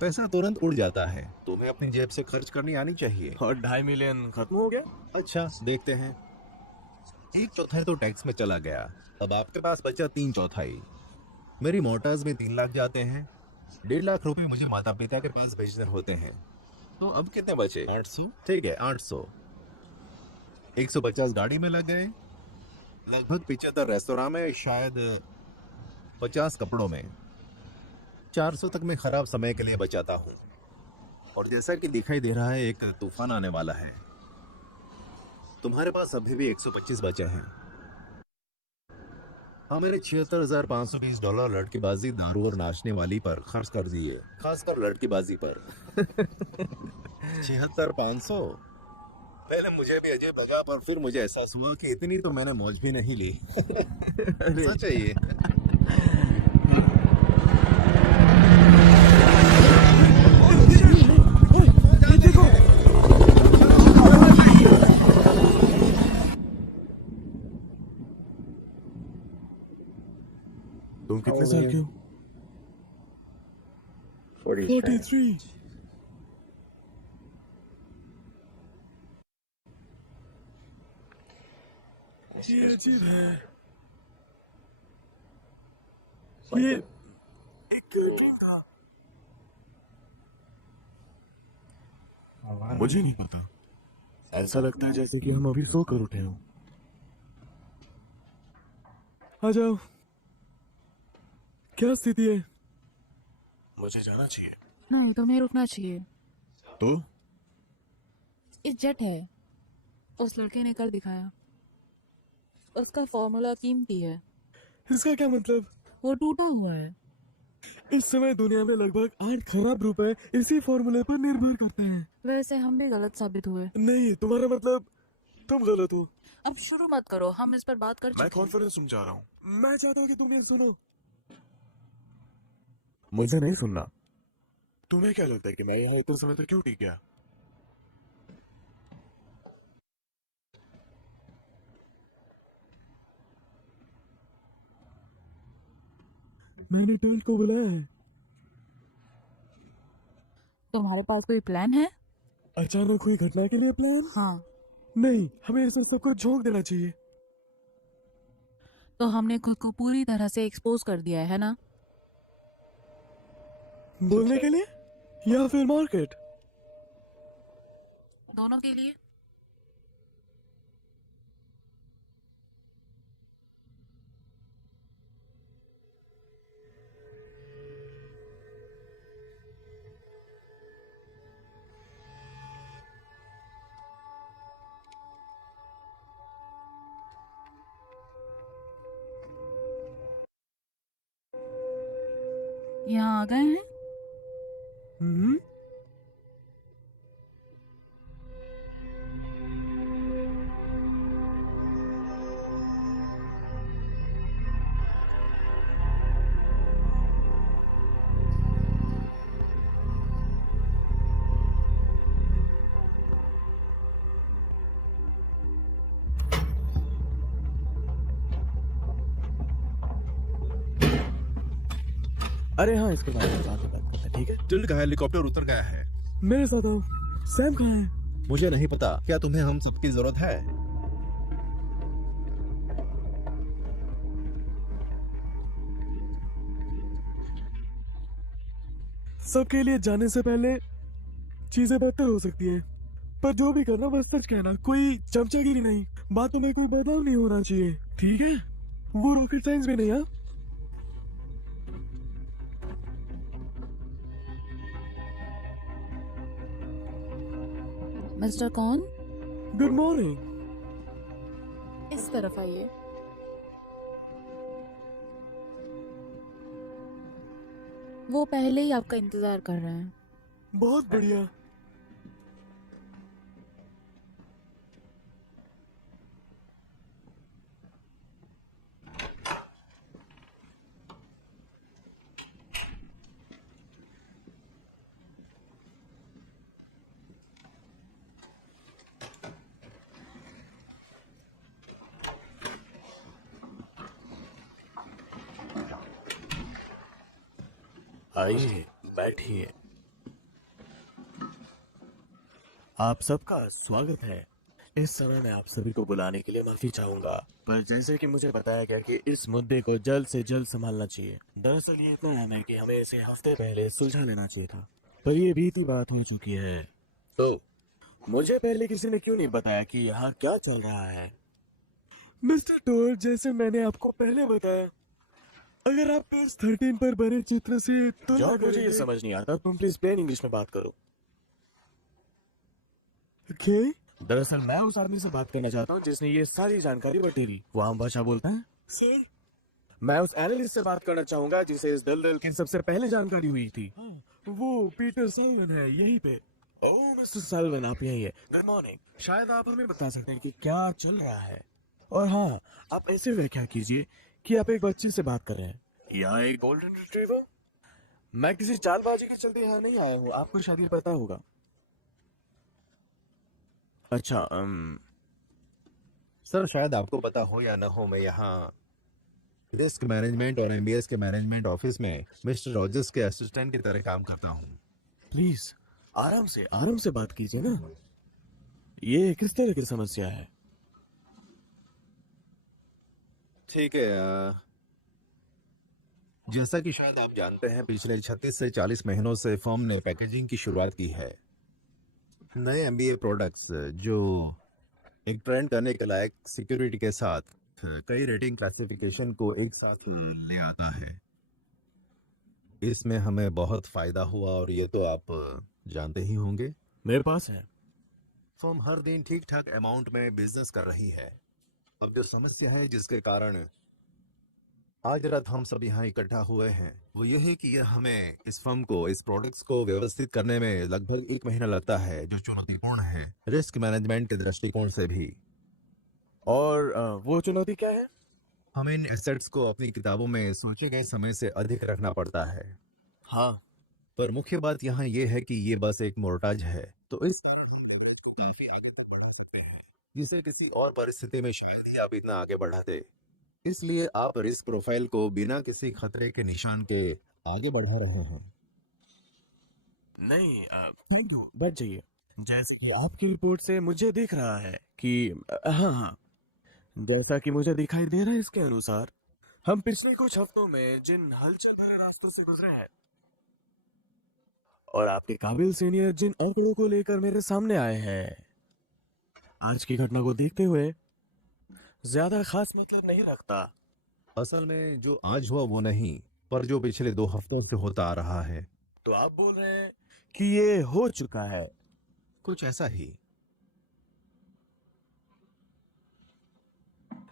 पैसा तुरंत उड़ जाता है, तुम्हें अपनी जेब से खर्च करनी आनी चाहिए। और 2.5 मिलियन खत्म हो गया? अच्छा, देखते हैं। 1/4 तो टैक्स में चला गया, अब आपके पास बचा 3/4। मेरी मोटर्स में 3 लाख जाते हैं, 1.5 लाख रुपए मुझे माता पिता के पास भेजने होते हैं। तो अब कितने बचे? 800। ठीक है, 800। 150 गाड़ी में लग गए, लगभग 75 रेस्तोरां में, शायद 50 कपड़ों में। 400 तक मैं खराब समय के लिए बचाता हूँ। और जैसा कि दिखाई दे रहा है, एक तूफान आने वाला है। तुम्हारे पास अभी भी 125 बचे हैं। हाँ, मेरे $76,520 लड़कीबाजी, दारू और नाचने वाली पर खर्च कर दिए, खासकर लड़कीबाजी पर। 76,500। पहले मुझे भी अजीब लगा, पर फिर मुझे एहसास हुआ कि इतनी तो मैंने मौज भी नहीं ली। सच है ये। तुम कितने साल के हो? 43। ये अजीब है। ये एक ड्रीम था। मुझे नहीं पता, ऐसा लगता है जैसे कि हम अभी सो कर उठे हों। आ जाओ। क्या स्थिति है? मुझे जाना चाहिए। नहीं, तुम्हें रुकना चाहिए। तो इज्जत है। उस लड़के ने कर दिखाया। उसका फॉर्मूला कीमती है, इसका क्या मतलब? वो टूटा हुआ है। इस समय दुनिया में लगभग 8 खरब रुपए इसी फॉर्मूले पर निर्भर करते हैं। वैसे हम भी गलत साबित हुए। नहीं, तुम्हारा मतलब तुम गलत हो। अब शुरू मत करो, हम इस पर बात कर मैं चुके हैं। कॉन्फ्रेंस रूम जा रहा हूँ। मैं चाहता हूँ कि तुम ये सुनो। मुझे नहीं सुनना। तुम्हें क्या लगता है कि मैं यहाँ इतने समय तक क्यों टिक गया? मैंने टर्ल को बुलाया है। तुम्हारे पास कोई प्लान है? अचानक हुई घटना के लिए प्लान? हाँ। नहीं, हमें इसमें सब कुछ झोंक देना चाहिए। तो हमने खुद को पूरी तरह से एक्सपोज कर दिया है ना? बोलने के लिए या फिर मार्केट? दोनों के लिए। यहाँ आ गए हैं। अरे हाँ, इसके बारे में बात करते हैं, ठीक है? टिल्ड का हेलीकॉप्टर उतर गया है। मेरे साथ आओ। सैम कहाँ है? मुझे नहीं पता। क्या तुम्हें हम सबकी जरूरत है? सबके लिए जाने से पहले चीजें बेहतर हो सकती हैं, पर जो भी करना बस सच कहना, कोई चमचागिरी नहीं, बातों में कोई बदलाव नहीं होना चाहिए, ठीक है? वो रॉकेट साइंस भी नहीं। हाँ, मिस्टर कौन? Good morning. इस तरफ आइए। वो पहले ही आपका इंतजार कर रहे हैं। बहुत बढ़िया। आइए, बैठिए। आप सबका स्वागत है। इस समय मैं आप सभी को बुलाने के लिए माफी चाहूंगा, पर जैसे कि मुझे बताया गया कि इस मुद्दे को जल्द से जल्द संभालना चाहिए। दरअसल ये इतना अहम है कि हमें इसे हफ्ते पहले सुलझा लेना चाहिए था, पर ये बीती बात हो चुकी है। तो मुझे पहले किसी ने क्यों नहीं बताया कि यहाँ क्या चल रहा है? मिस्टर टोर, जैसे मैंने आपको पहले बताया, अगर आप पेज 13 पर बने चित्र से जॉर्ज, मुझे ये समझ नहीं आता, तुम प्लीज प्लेन इंग्लिश में बात करो। ओके? दरअसल मैं उस आदमी से बात करना चाहता हूँ जिसने ये सारी जानकारी बटेरी। वो आम भाषा बोलता है। सर, मैं उस एनालिस्ट से बात करना चाहूंगा जिसे इस दलदल की सबसे पहले जानकारी हुई थी। वो पीटर सैलवन है, यहीं पे। ओह मिस्टर सैलवन, आप यहीं है। Good morning. शायद आप हमें बता सकते हैं कि क्या चल रहा है। और हाँ, आप ऐसे व्याख्या कीजिए कि आप एक बच्ची से बात कर रहे हैं या एक गोल्डन रिट्रीवर। मैं किसी चालबाजी के चलते यहाँ नहीं आया हूँ, आपको शायद ये पता होगा। अच्छा, सर, शायद आपको पता हो या न हो, मैं यहाँ रिस्क मैनेजमेंट और एमबीएस के मैनेजमेंट ऑफिस में मिस्टर रॉजर्स के असिस्टेंट की तरह काम करता हूँ। प्लीज आराम से बात कीजिए ना। ये किस तरह की समस्या है? ठीक है। जैसा कि शायद आप जानते हैं, पिछले 36 से 40 महीनों से फर्म ने पैकेजिंग की शुरुआत की है। नए एमबीए प्रोडक्ट्स जो एक ट्रेंड करने के लायक सिक्योरिटी के साथ कई रेटिंग क्लासिफिकेशन को एक साथ ले आता है। इसमें हमें बहुत फायदा हुआ और ये तो आप जानते ही होंगे। मेरे पास है। फर्म हर दिन ठीक ठाक अमाउंट में बिजनेस कर रही है। अब जो समस्या है जिसके कारण आज रात हम सब यहाँ इकट्ठा हुए हैं, वो ये है कि हमें इस फर्म को, इस प्रोडक्ट्स को व्यवस्थित करने में लगभग 1 महीना लगता है, जो चुनौतीपूर्ण है रिस्क मैनेजमेंट के दृष्टिकोण से भी। और वो चुनौती क्या है? हमें इन एसेट्स को अपनी किताबों में सोचे गए समय से अधिक रखना पड़ता है। हाँ, पर मुख्य बात यहाँ ये है कि ये बस एक मोर्टाज है, तो इस तरह हम leverage को काफी आगे तक बढ़ा सकते हैं, जिसे किसी और परिस्थिति में शायद ही आप इतना आगे बढ़ाते। इसलिए आप रिस्क प्रोफाइल को बिना किसी खतरे के निशान के आगे बढ़ा रहे हैं। नहीं, थैंक यू, बैठ जाइए। जैसे कि आपकी रिपोर्ट से मुझे दिख रहा है कि हाँ, जैसा कि मुझे दिखाई दे रहा है, इसके अनुसार हम पिछले कुछ हफ्तों में जिन हलचल भरे रास्तों से गुजरे हैं और आपके काबिल सीनियर जिन आंकड़ों को लेकर मेरे सामने आए हैं, आज की घटना को देखते हुए ज्यादा खास मतलब नहीं रखता। असल में जो आज हुआ वो नहीं, पर जो पिछले 2 हफ्तों से होता आ रहा है। तो आप बोल रहे हैं कि ये हो चुका है? कुछ ऐसा ही।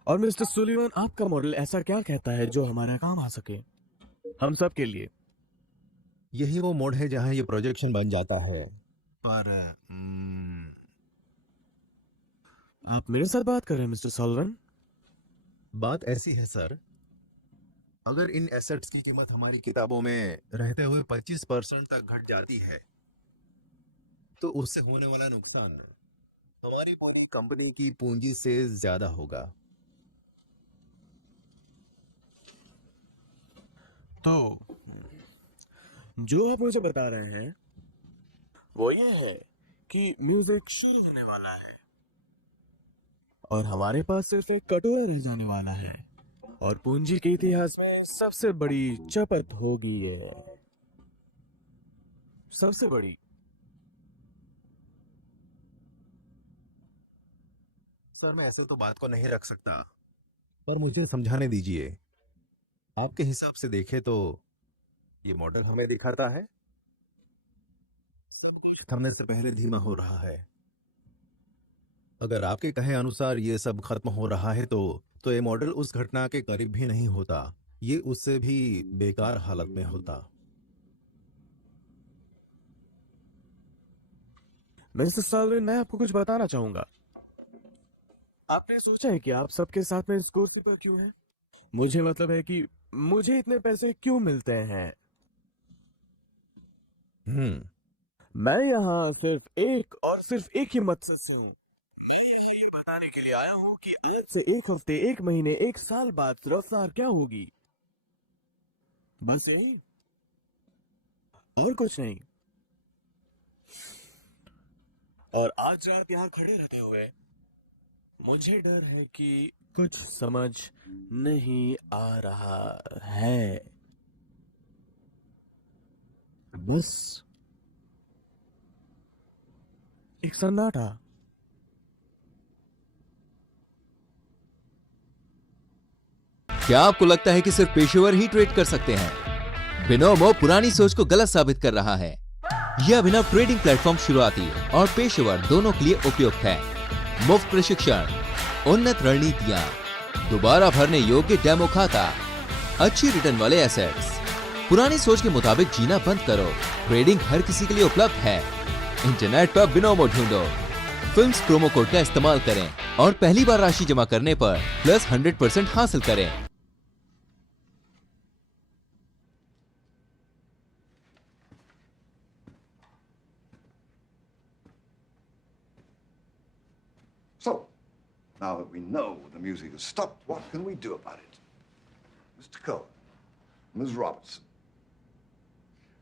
और मिस्टर सुलीवन, आपका मॉडल ऐसा क्या कहता है जो हमारा काम आ सके, हम सब के लिए? यही वो मोड है जहां ये प्रोजेक्शन बन जाता है। पर आप मेरे साथ बात कर रहे हैं मिस्टर सॉल्वन? बात ऐसी है सर, अगर इन एसेट्स की कीमत हमारी किताबों में रहते हुए 25% तक घट जाती है, तो उससे होने वाला नुकसान हमारी पूरी कंपनी की पूंजी से ज्यादा होगा। तो जो आप मुझे बता रहे हैं वो ये है कि म्यूजिक शुरू होने वाला है और हमारे पास सिर्फ एक कटोरा रह जाने वाला है और पूंजी के इतिहास में सबसे बड़ी चपत होगी ये, सबसे बड़ी। सर, मैं ऐसे तो बात को नहीं रख सकता, पर मुझे समझाने दीजिए। आपके हिसाब से देखें तो ये मॉडल हमें दिखाता है सब कुछ थमने से पहले धीमा हो रहा है। अगर आपके कहे अनुसार ये सब खत्म हो रहा है तो ये मॉडल उस घटना के करीब भी नहीं होता, ये उससे भी बेकार हालत में होता। मिस्टर सॉल्वन, मैं आपको कुछ बताना चाहूंगा। आपने सोचा है कि आप सबके साथ में इस कुर्सी पर क्यों हैं? मुझे मतलब है कि मुझे इतने पैसे क्यों मिलते हैं? मैं यहाँ सिर्फ एक ही मकसद से हूँ। मैं ये बताने के लिए आया हूँ कि आज से 1 हफ्ते, 1 महीने, 1 साल बाद रफ्तार क्या होगी। बस यही। और कुछ नहीं। और आज रात यहाँ खड़े रहते हुए मुझे डर है कि कुछ समझ नहीं आ रहा है। बस एक सन्नाटा। क्या आपको लगता है कि सिर्फ पेशेवर ही ट्रेड कर सकते हैं? बिनोमो पुरानी सोच को गलत साबित कर रहा है। यह अभिनव ट्रेडिंग प्लेटफॉर्म शुरुआती और पेशेवर दोनों के लिए उपयुक्त है। मुफ्त प्रशिक्षण, उन्नत रणनीतियां, दोबारा भरने योग्य डेमो खाता, अच्छी रिटर्न वाले एसेट्स। पुरानी सोच के मुताबिक जीना बंद करो। ट्रेडिंग हर किसी के लिए उपलब्ध है। इंटरनेट पर बिनोमो ढूंढो, फिल्म्स प्रोमो कोड का इस्तेमाल करें और पहली बार राशि जमा करने पर प्लस 100% हासिल करें। So, now that we know the music has stopped, what can we do about it? Mr. Cole, Ms. Robertson,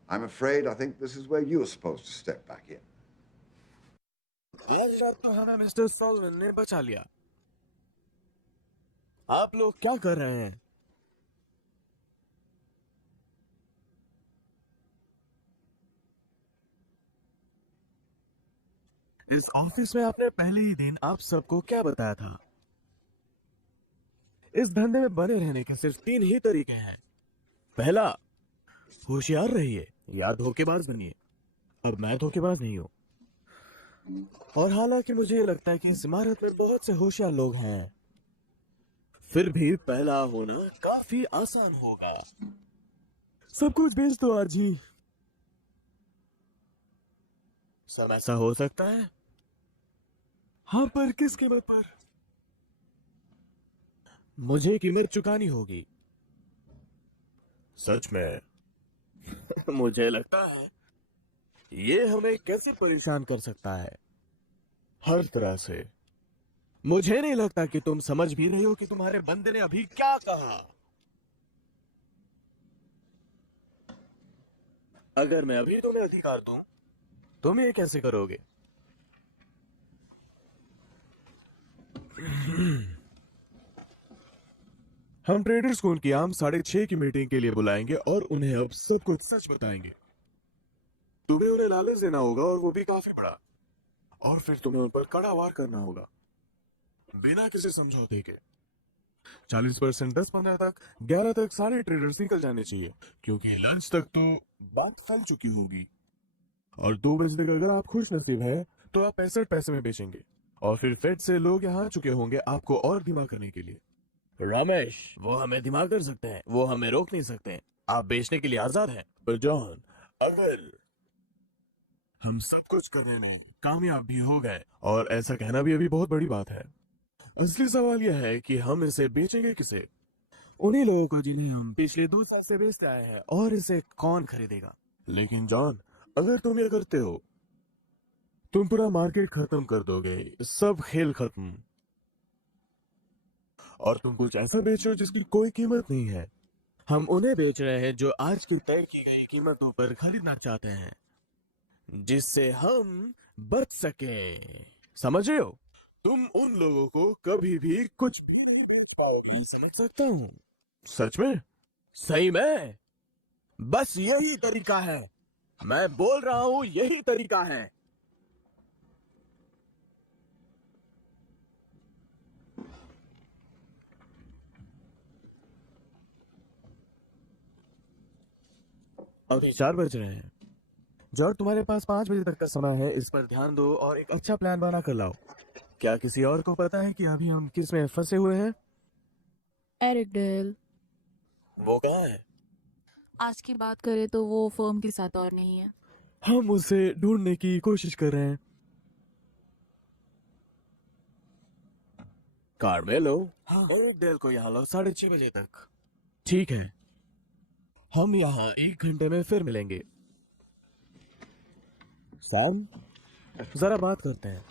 I'm afraid I think this is where you're supposed to step back in. आज रात तो हमें mister सॉल्वन ने बचा लिया। आप लोग क्या कर रहे हैं? इस ऑफिस में आपने पहले ही दिन आप सबको क्या बताया था? इस धंधे में बने रहने के सिर्फ 3 ही तरीके हैं। पहला, होशियार रहिए या धोखेबाज बनिए। अब मैं धोखेबाज नहीं हूं। और हालांकि मुझे लगता है कि इस इमारत में बहुत से होशियार लोग हैं, फिर भी पहला होना काफी आसान होगा। सब कुछ बेच दो आज ही। सब ऐसा हो सकता है? हाँ, पर किस कीमत पर? मुझे कीमत चुकानी होगी। सच में मुझे लगता है ये हमें कैसे परेशान कर सकता है, हर तरह से। मुझे नहीं लगता कि तुम समझ भी रही हो कि तुम्हारे बंदे ने अभी क्या कहा। अगर मैं अभी तुम्हें अधिकार दूं, तुम ये कैसे करोगे? हम ट्रेडर्स को उनकी आम 6:30 की मीटिंग के लिए बुलाएंगे और उन्हें अब सब कुछ सच बताएंगे। तुम्हें उन्हें लालच देना होगा और वो भी काफी बड़ा। और फिर तुम्हें उन पर कड़ा वार करना होगा बिना किसी समझौते के। 40%, 10-15 तक, 11 तक सारे ट्रेडर्स निकल जाने चाहिए, क्योंकि लंच तक तो बात फैल चुकी होगी। और 2 बजे तक अगर आप खुश नसीब है तो आप 65 पैसे में बेचेंगे। और फिर फेड से लोग यहाँ आ चुके होंगे आपको और धीमा करने के लिए। रमेश, वो हमें धीमा कर सकते हैं, वो हमें रोक नहीं सकते। आप बेचने के लिए आजाद हैं। पर जॉन, अगर हम सब कुछ करने में कामयाब भी हो गए, और ऐसा कहना भी अभी बहुत बड़ी बात है, असली सवाल यह है कि हम इसे बेचेंगे किसे? उन्हीं लोगों को जिन्हें हम पिछले 2 साल से बेचते आए हैं। और इसे कौन खरीदेगा? लेकिन जॉन, अगर तुम ये करते हो, तुम पूरा मार्केट खत्म कर दोगे, सब खेल खत्म। और तुम कुछ ऐसा बेच रहे हो जिसकी कोई कीमत नहीं है। हम उन्हें बेच रहे हैं जो आज की तय की गई कीमतों पर खरीदना चाहते हैं, जिससे हम बच सके। समझ रहे हो? तुम उन लोगों को कभी भी कुछ समझ सकता हूँ। सच में? सही में? बस यही तरीका है। मैं बोल रहा हूँ, यही तरीका है। अभी 4 बज रहे हैं। जॉर्ज, तुम्हारे पास 5 बजे तक का समय है। इस पर ध्यान दो और एक अच्छा प्लान बना कर लाओ। क्या किसी और को पता है कि अभी हम किस में फंसे हुए हैं? Eric Dale. वो कहाँ है? आज की बात करें तो वो फर्म के साथ और नहीं है। हम उसे ढूंढने की कोशिश कर रहे हैं। कार्ड में लो। हाँ। एरिक डेल को यहाँ लो 6:30 बजे तक। ठीक है, हम यहाँ 1 घंटे में फिर मिलेंगे। सैम, जरा बात करते हैं।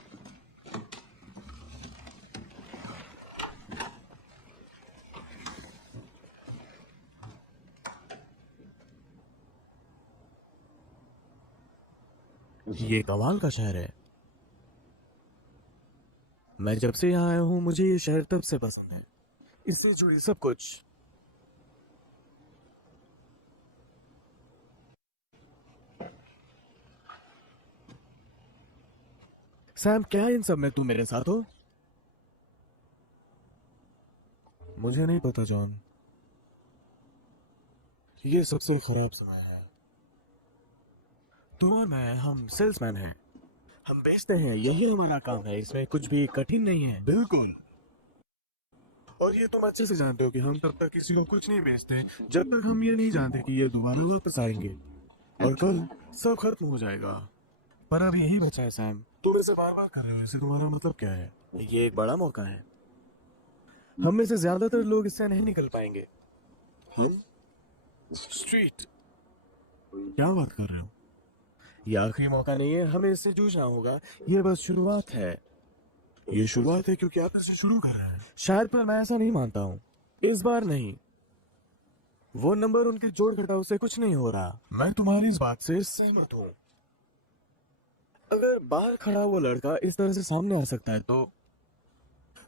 ये कमाल का शहर है। मैं जब से यहाँ आया हूँ मुझे ये शहर तब से पसंद है, इससे जुड़ी सब कुछ। सैम, क्या इन सब में तुम मेरे साथ हो? मुझे नहीं पता जॉन, ये सबसे खराब समय है। तुम और मैं, हम सेल्समैन हैं, हम बेचते हैं, यही हमारा काम है, इसमें कुछ भी कठिन नहीं है। बिल्कुल। और ये तुम अच्छे से जानते हो कि हम तब तक किसी को कुछ नहीं बेचते जब तक हम ये नहीं जानते कि ये दोबारा वापस आएंगे और कल सब खत्म हो जाएगा। पर अब यही बचा है सैम, तुम इसे बार बार कर रहे हो, इसे तुम्हारा मतलब क्या है? ये एक बड़ा मौका है, हम में से ज्यादातर लोग इससे नहीं निकल पाएंगे। हम स्ट्रीट, क्या बात कर रहे हो? ये आखिरी मौका नहीं है, हमें इससे जूझना होगा, ये बस शुरुआत है। ये शुरुआत है क्योंकि आप इसे शुरू कर रहे हैं शायद, पर मैं ऐसा नहीं मानता हूँ, इस बार नहीं। वो नंबर उनके जोड़ घटाव से कुछ नहीं हो रहा। मैं तुम्हारी इस बात से सहमत हूँ। अगर बाहर खड़ा वो लड़का इस तरह से सामने आ सकता है तो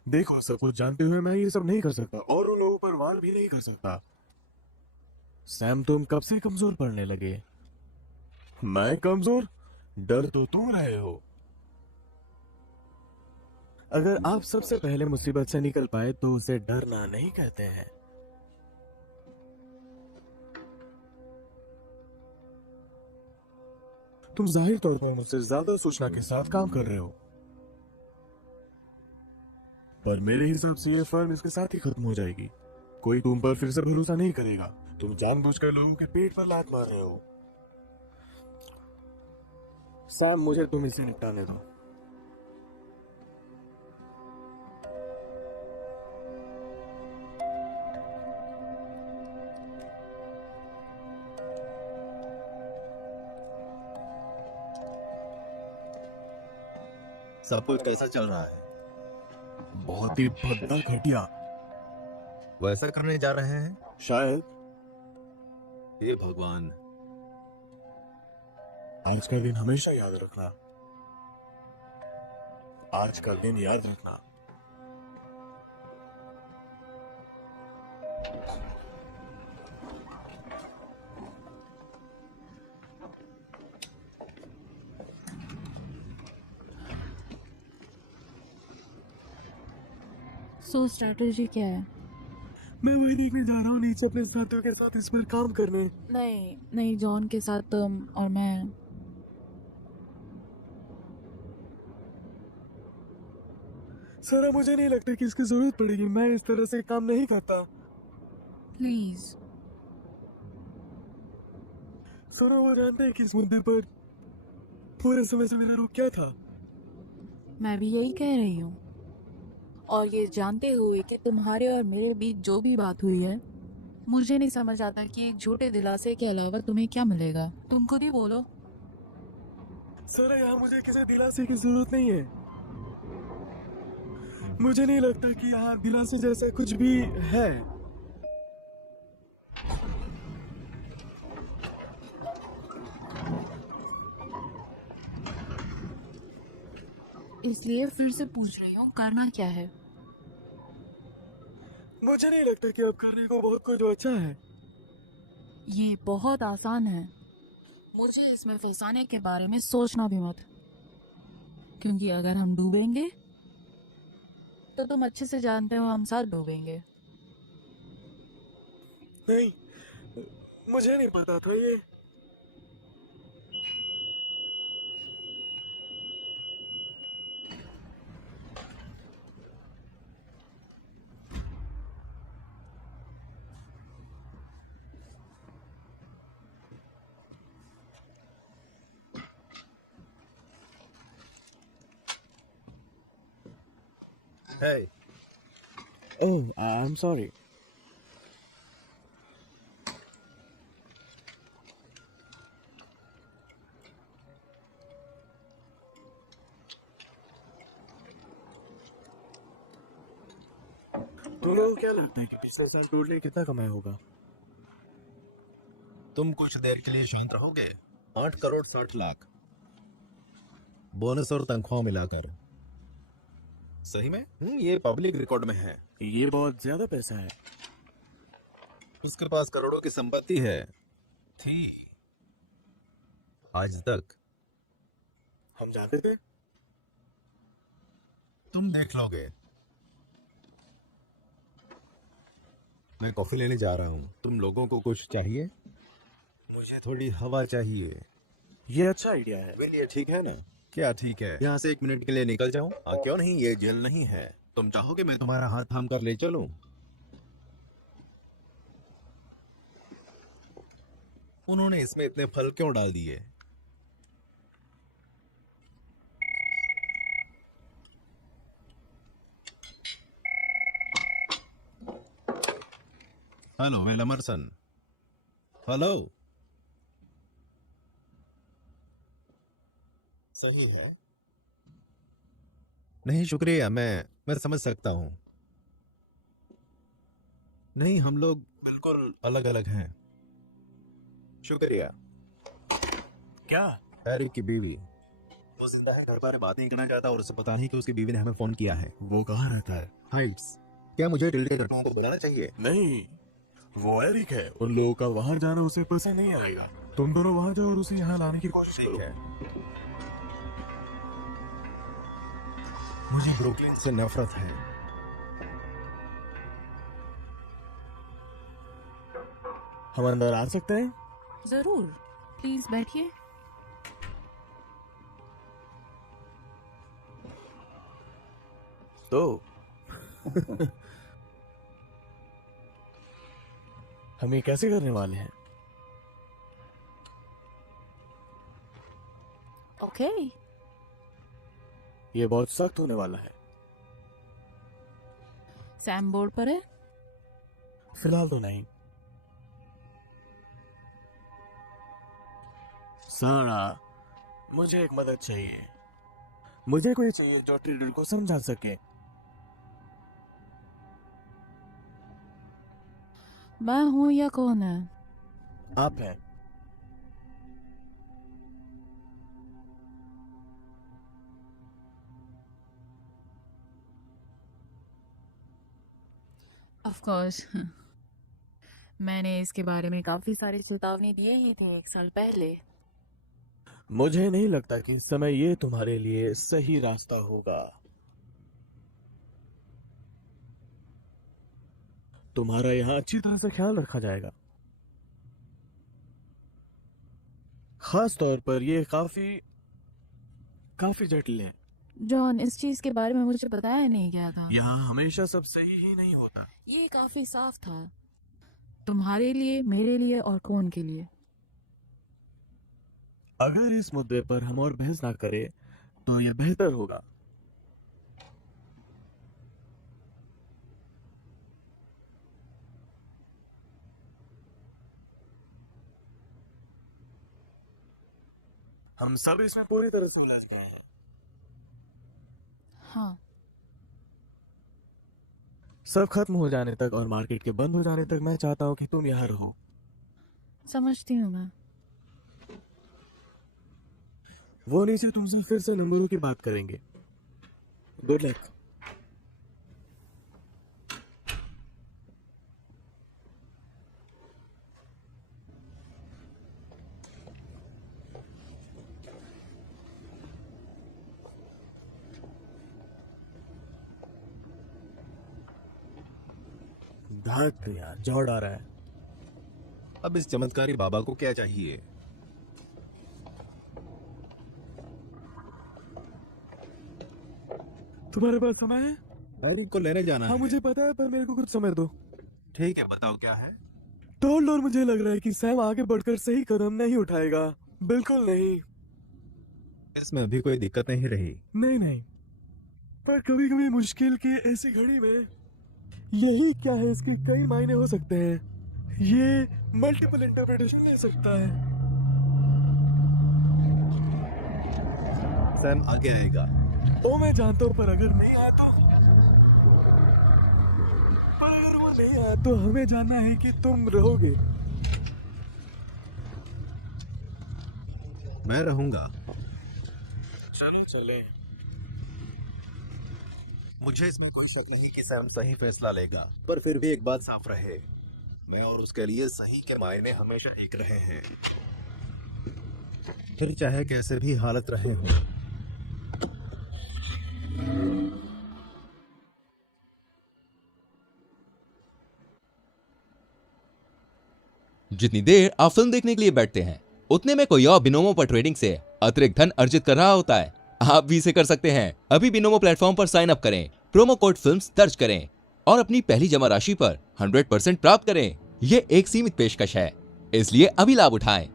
देखो, सब कुछ जानते हुए मैं ये सब नहीं कर सकता और उन लोगों पर वार भी नहीं कर सकता। सैम, तुम कब से कमजोर पड़ने लगे? मैं कमजोर? डर तो तुम रहे हो। अगर आप सबसे पहले मुसीबत से निकल पाए तो उसे डरना नहीं कहते हैं। तुम जाहिर तौर पर मुझसे ज्यादा सूचना के साथ काम कर रहे हो, पर मेरे हिसाब से ये फर्म इसके साथ ही खत्म हो जाएगी। कोई तुम पर फिर से भरोसा नहीं करेगा। तुम जानबूझकर लोगों के पेट पर लात मार रहे हो। सैम, मुझे तुम इसे निपटाने दो। सब कुछ कैसा चल रहा है? बहुत ही भद्दा घटिया। वैसा करने जा रहे हैं शायद। हे भगवान, आज का दिन हमेशा याद रखना, आज का दिन याद रखना। सो स्ट्रैटेजी क्या है? मैं वही देखने जा रहा हूँ नीचे अपने साथियों के साथ इस पर काम करने। नहीं नहीं, जॉन के साथ तुम और मैं। सारा, मुझे नहीं लगता कि इसकी जरूरत पड़ेगी, मैं इस तरह से काम नहीं करता। प्लीज। सारा, वो जानते हैं कि इस मुद्दे पर पूरे समय से मेरा रुख क्या था। मैं भी यही कह रही हूँ, और ये जानते हुए कि तुम्हारे और मेरे बीच जो भी बात हुई है, मुझे नहीं समझ आता कि एक झूठे दिलासे के अलावा तुम्हें क्या मिलेगा। तुम खुद ही बोलो। सारा, यहाँ मुझे किसी दिलासे की जरूरत नहीं है। मुझे नहीं लगता कि यहाँ दिलासे जैसा कुछ भी है। इसलिए फिर से पूछ रही हूँ, करना क्या है? मुझे नहीं लगता कि अब करने को बहुत कुछ अच्छा है। ये बहुत आसान है, मुझे इसमें फंसाने के बारे में सोचना भी मत, क्योंकि अगर हम डूबेंगे तो तुम अच्छे से जानते हो हम साथ डूबेंगे। नहीं, मुझे नहीं पता था ये। Hey, Oh, I'm sorry. तुम्हें क्या लगता है कि पिछले साल टोटल कितना कमाया होगा? तुम कुछ देर के लिए शांत रहोगे? 8 करोड़ 60 लाख। बोनस और तनख्वाह मिलाकर। सही में? ये पब्लिक रिकॉर्ड में है। ये बहुत ज्यादा पैसा है। उसके पास करोड़ों की संपत्ति है, थी आज तक। हम जानते थे। तुम देख लोगे। मैं कॉफी लेने जा रहा हूँ। तुम लोगों को कुछ चाहिए? मुझे थोड़ी हवा चाहिए। ये अच्छा आइडिया है। मेरे लिए ठीक है ना? क्या ठीक है? यहाँ से 1 मिनट के लिए निकल जाऊं? क्यों नहीं, ये जेल नहीं है। तुम चाहोगे मैं तुम्हारा हाथ थाम कर ले चलूं? उन्होंने इसमें इतने फल क्यों डाल दिए? Hello Will Emerson. हेलो। सही है। नहीं शुक्रिया, मैं समझ सकता हूं। नहीं, हम लोग बिल्कुल अलग अलग हैं। शुक्रिया। क्या? एरिक की बीवी। वो जिंदा है, घर पर बात नहीं करना चाहता और उसे पता नहीं कि उसकी बीवी ने हमें फोन किया है। वो कहाँ रहता है? हाइट्स। क्या मुझे टिल्डे घटनाओं को बुलाना चाहिए? नहीं, वो एरिक है। उन लोगों का वहां जाना उसे पसंद नहीं आएगा। तुम दोनों वहां जाओ और उसे यहाँ लाने की कोशिश ठीक करो। है। मुझे ब्रुकलिन से नफरत है। हम अंदर आ सकते हैं? जरूर, प्लीज बैठिए। तो हम ये कैसे करने वाले हैं? ओके। ये बहुत सख्त होने वाला है। सैम बोर्ड पर है? फिलहाल तो नहीं। सारा, मुझे एक मदद चाहिए। मुझे कोई चाहिए जो ट्रेडर को समझा सके। मैं हूं या कौन है? आप हैं। Of course. मैंने इसके बारे में काफी सारी चेतावनी दिए ही थे 1 साल पहले। मुझे नहीं लगता कि इस समय ये तुम्हारे लिए सही रास्ता होगा। तुम्हारा यहाँ अच्छी तरह से ख्याल रखा जाएगा। खास तौर पर ये काफी जटिल है। जॉन, इस चीज के बारे में मुझे बताया नहीं गया था। यहाँ हमेशा सब सही ही नहीं होता। ये काफी साफ था, तुम्हारे लिए, मेरे लिए और कौन के लिए। अगर इस मुद्दे पर हम और बहस ना करें तो यह बेहतर होगा। हम सब इसमें पूरी तरह से उलझ गए हैं। हाँ। सब खत्म हो जाने तक और मार्केट के बंद हो जाने तक मैं चाहता हूँ कि तुम यहाँ रहो। समझती हूँ मैं। वो नीचे तुमसे फिर से नंबरों की बात करेंगे। Good luck. धात यार, जोड़ आ रहा है। अब इस चमत्कारी बाबा को क्या चाहिए? तुम्हारे पास समय है? एरिक को लेने जाना हाँ है। मुझे पता है, पर मेरे को कुछ समय दो। ठीक है, बताओ क्या है? टोल्ड, और मुझे लग रहा है कि सैम आगे बढ़कर सही कदम नहीं उठाएगा। बिल्कुल नहीं। इसमें अभी कोई दिक्कत नहीं रही। नहीं, पर कभी कभी मुश्किल की ऐसी घड़ी में यही क्या है, इसके कई मायने हो सकते हैं। ये मल्टीपल इंटरप्रिटेशन ले सकता है। सैम आगे आएगा। वो मैं जानता हूँ, पर अगर नहीं आया तो हमें जानना है कि तुम रहोगे। मैं रहूंगा। चलो चले। मुझे इसमें कोई शक नहीं कि सैम सही फैसला लेगा, पर फिर भी एक बात साफ रहे, मैं और उसके लिए सही के मायने हमेशा एक रहे हैं, फिर चाहे कैसे भी हालत रहे हो। जितनी देर आप फिल्म देखने के लिए बैठते हैं उतने में कोई और बिनोमो पर ट्रेडिंग से अतिरिक्त धन अर्जित कर रहा होता है। आप भी इसे कर सकते हैं। अभी बिनोमो प्लेटफॉर्म पर साइन अप करें, प्रोमो कोड फिल्म्स दर्ज करें और अपनी पहली जमा राशि पर 100% प्राप्त करें। यह एक सीमित पेशकश है, इसलिए अभी लाभ उठाएं।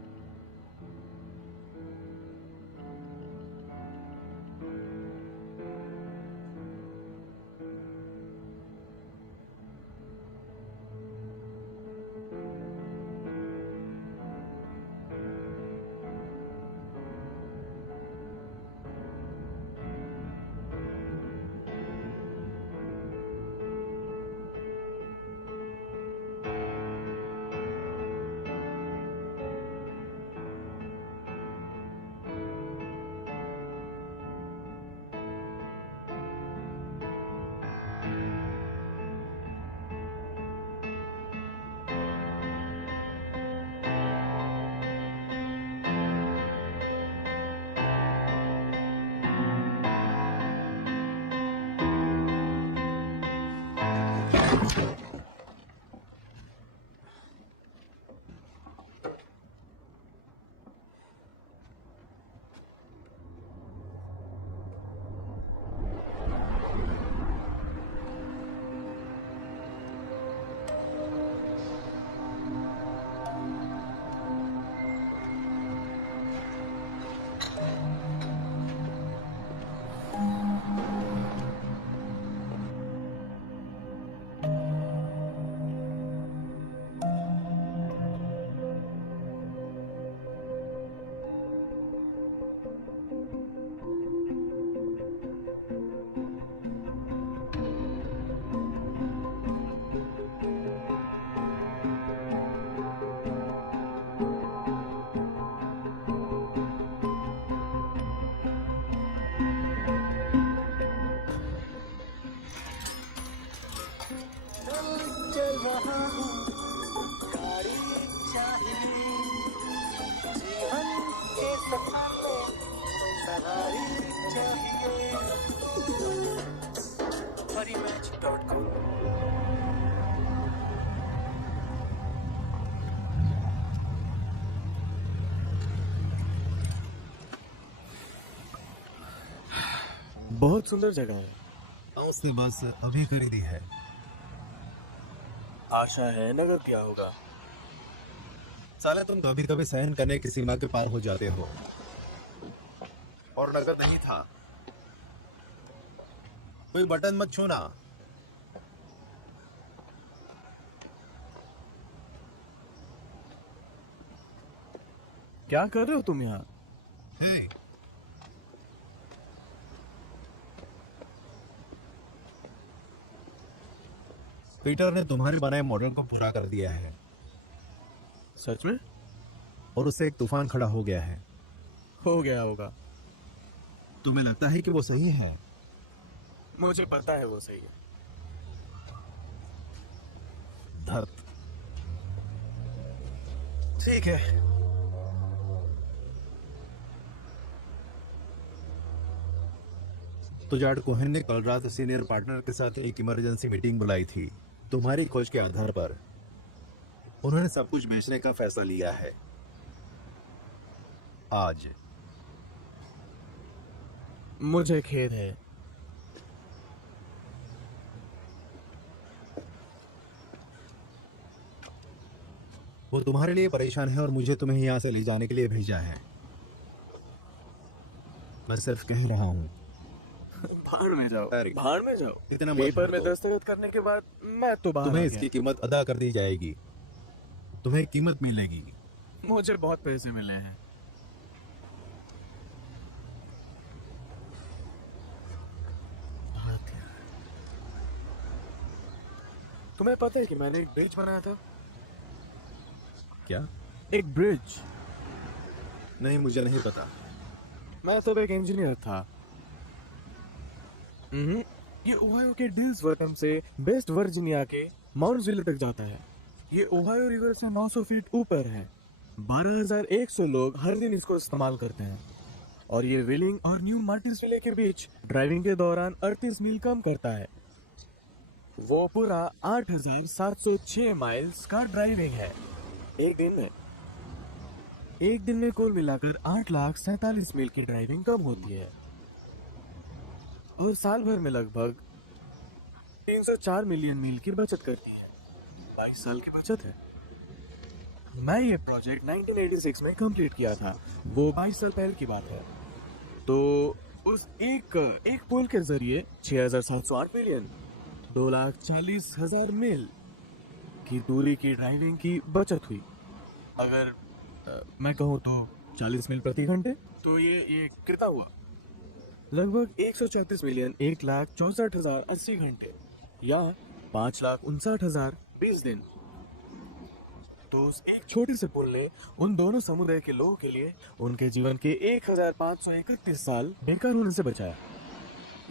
बहुत सुंदर जगह है। उसने बस अभी खरीदी है। आशा है नगर क्या होगा। साले तुम कभी कभी सहन करने की सीमा के पार हो जाते हो, और नगद नहीं था। कोई बटन मत छूना। क्या कर रहे हो तुम यहाँ? हे, पीटर ने तुम्हारे बनाए मॉडल को पूरा कर दिया है। सच में? और उससे एक तूफान खड़ा हो गया है। हो गया होगा। तुम्हें लगता है कि वो सही है? मुझे पता है वो सही है। धर्त। ठीक है। तो जार्ड कोहेन ने कल रात सीनियर पार्टनर के साथ एक इमरजेंसी मीटिंग बुलाई थी। तुम्हारी खोज के आधार पर उन्होंने सब कुछ बेचने का फैसला लिया है। आज मुझे खेद है। वो तुम्हारे लिए परेशान है और मुझे तुम्हें यहाँ से ले जाने के लिए भेजा है। मैं सिर्फ कह रहा हूँ। भाड़ में जाओ, भाड़ में जाओ। इतना पेपर में दस्तखत करने के बाद मैं तो बाहर तुम्हें आ इसकी गया। कीमत अदा कर दी जाएगी। तुम्हें कीमत मिलेगी। मुझे बहुत पैसे मिले हैं। तुम्हें पता है कि मैंने एक ब्रिज बनाया था? क्या? एक ब्रिज। नहीं, मुझे नहीं पता। मैं तब एक इंजीनियर था। ये ओहायो के डिल्सवर्थ से वेस्ट वर्जीनिया के माउंट्सविले तक जाता है। ये ओहायो रिवर से 900 फीट ऊपर है। 12,100 लोग हर दिन इसको इस्तेमाल करते हैं और ये विलिंग और न्यू मार्टिन्सविले के बीच ड्राइविंग के दौरान 38 मील कम करता है। वो पूरा 8,706 माइल्स का ड्राइविंग है एक दिन में। एक दिन में कुल मिलाकर 8,47,000 मील की ड्राइविंग कम होती है और साल भर में लगभग 304 मिलियन मील की बचत करती है। 22 साल की बचत है। मैं ये प्रोजेक्ट 1986 में कंप्लीट किया था। वो 22 साल पहले की बात है। तो उस एक पुल के जरिए 6,708 मिलियन 2,40,000 मील की दूरी की ड्राइविंग की बचत हुई। अगर मैं कहूँ तो 40 मील प्रति घंटे, तो ये कितना हुआ? लगभग 134 मिलियन 1,64,080 घंटे या 5,59,000 20 दिन। तो उस एक छोटे से पुल ने उन दोनों समुदाय के लोगों के लिए उनके जीवन के 1,531 साल बेकार होने से बचाया।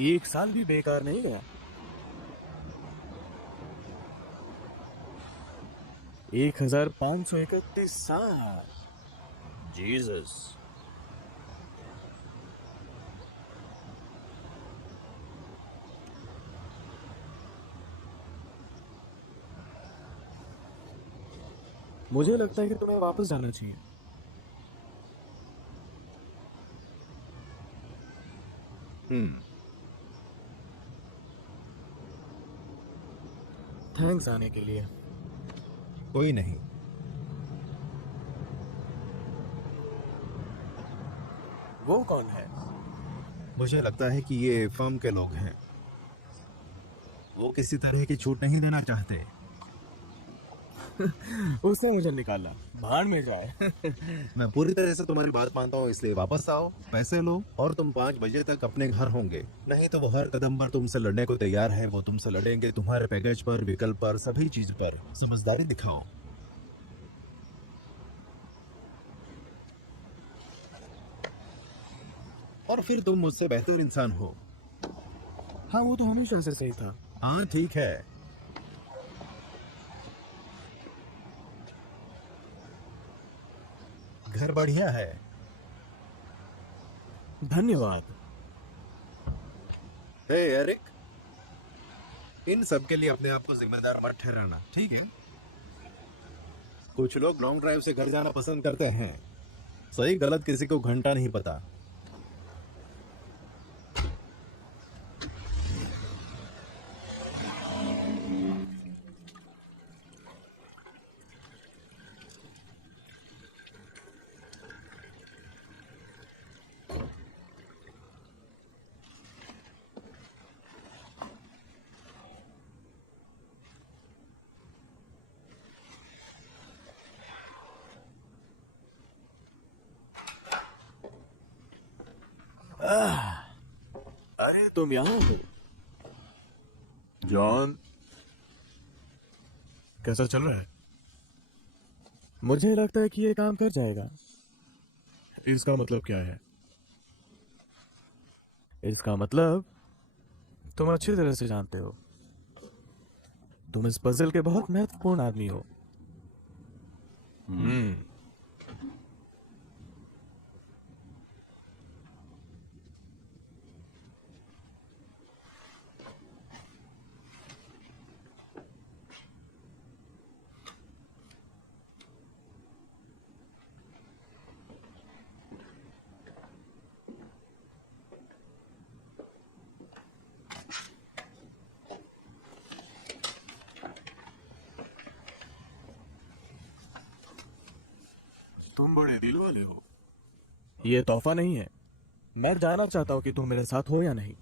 एक साल भी बेकार नहीं गया। 1,531 साल। जीसस। मुझे लगता है कि तुम्हें वापस जाना चाहिए। थैंक्स आने के लिए। कोई नहीं। वो कौन है? मुझे लगता है कि ये फर्म के लोग हैं। वो किसी तरह की छूट नहीं देना चाहते। उसने मुझे निकाला। भाड़ में जाए। मैं पूरी तरह से तुम्हारी बात मानता हूँ, इसलिए वापस आओ, पैसे लो और तुम 5 बजे तक अपने घर होंगे। नहीं तो वो हर कदम पर तुमसे लड़ने को तैयार है। वो तुमसे लड़ेंगे तुम्हारे पैकेज पर, विकल्प पर, सभी चीज पर। समझदारी दिखाओ। और फिर तुम मुझसे बेहतर इंसान हो। हाँ, वो तो हमेशा से सही था। हाँ ठीक है। घर बढ़िया है। धन्यवाद। हे एरिक, इन सब के लिए अपने आप को जिम्मेदार मत ठहराना, ठीक है? कुछ लोग लॉन्ग ड्राइव से घर जाना पसंद करते हैं। सही गलत किसी को घंटा नहीं पता। अरे तुम यहाँ हो? जॉन, कैसा चल रहा है? मुझे लगता है कि ये काम कर जाएगा। इसका मतलब क्या है? इसका मतलब तुम अच्छी तरह से जानते हो। तुम इस पजल के बहुत महत्वपूर्ण आदमी हो। तुम बड़े दिल वाले हो। ये तोहफा नहीं है। मैं जानना चाहता हूं कि तुम मेरे साथ हो या नहीं।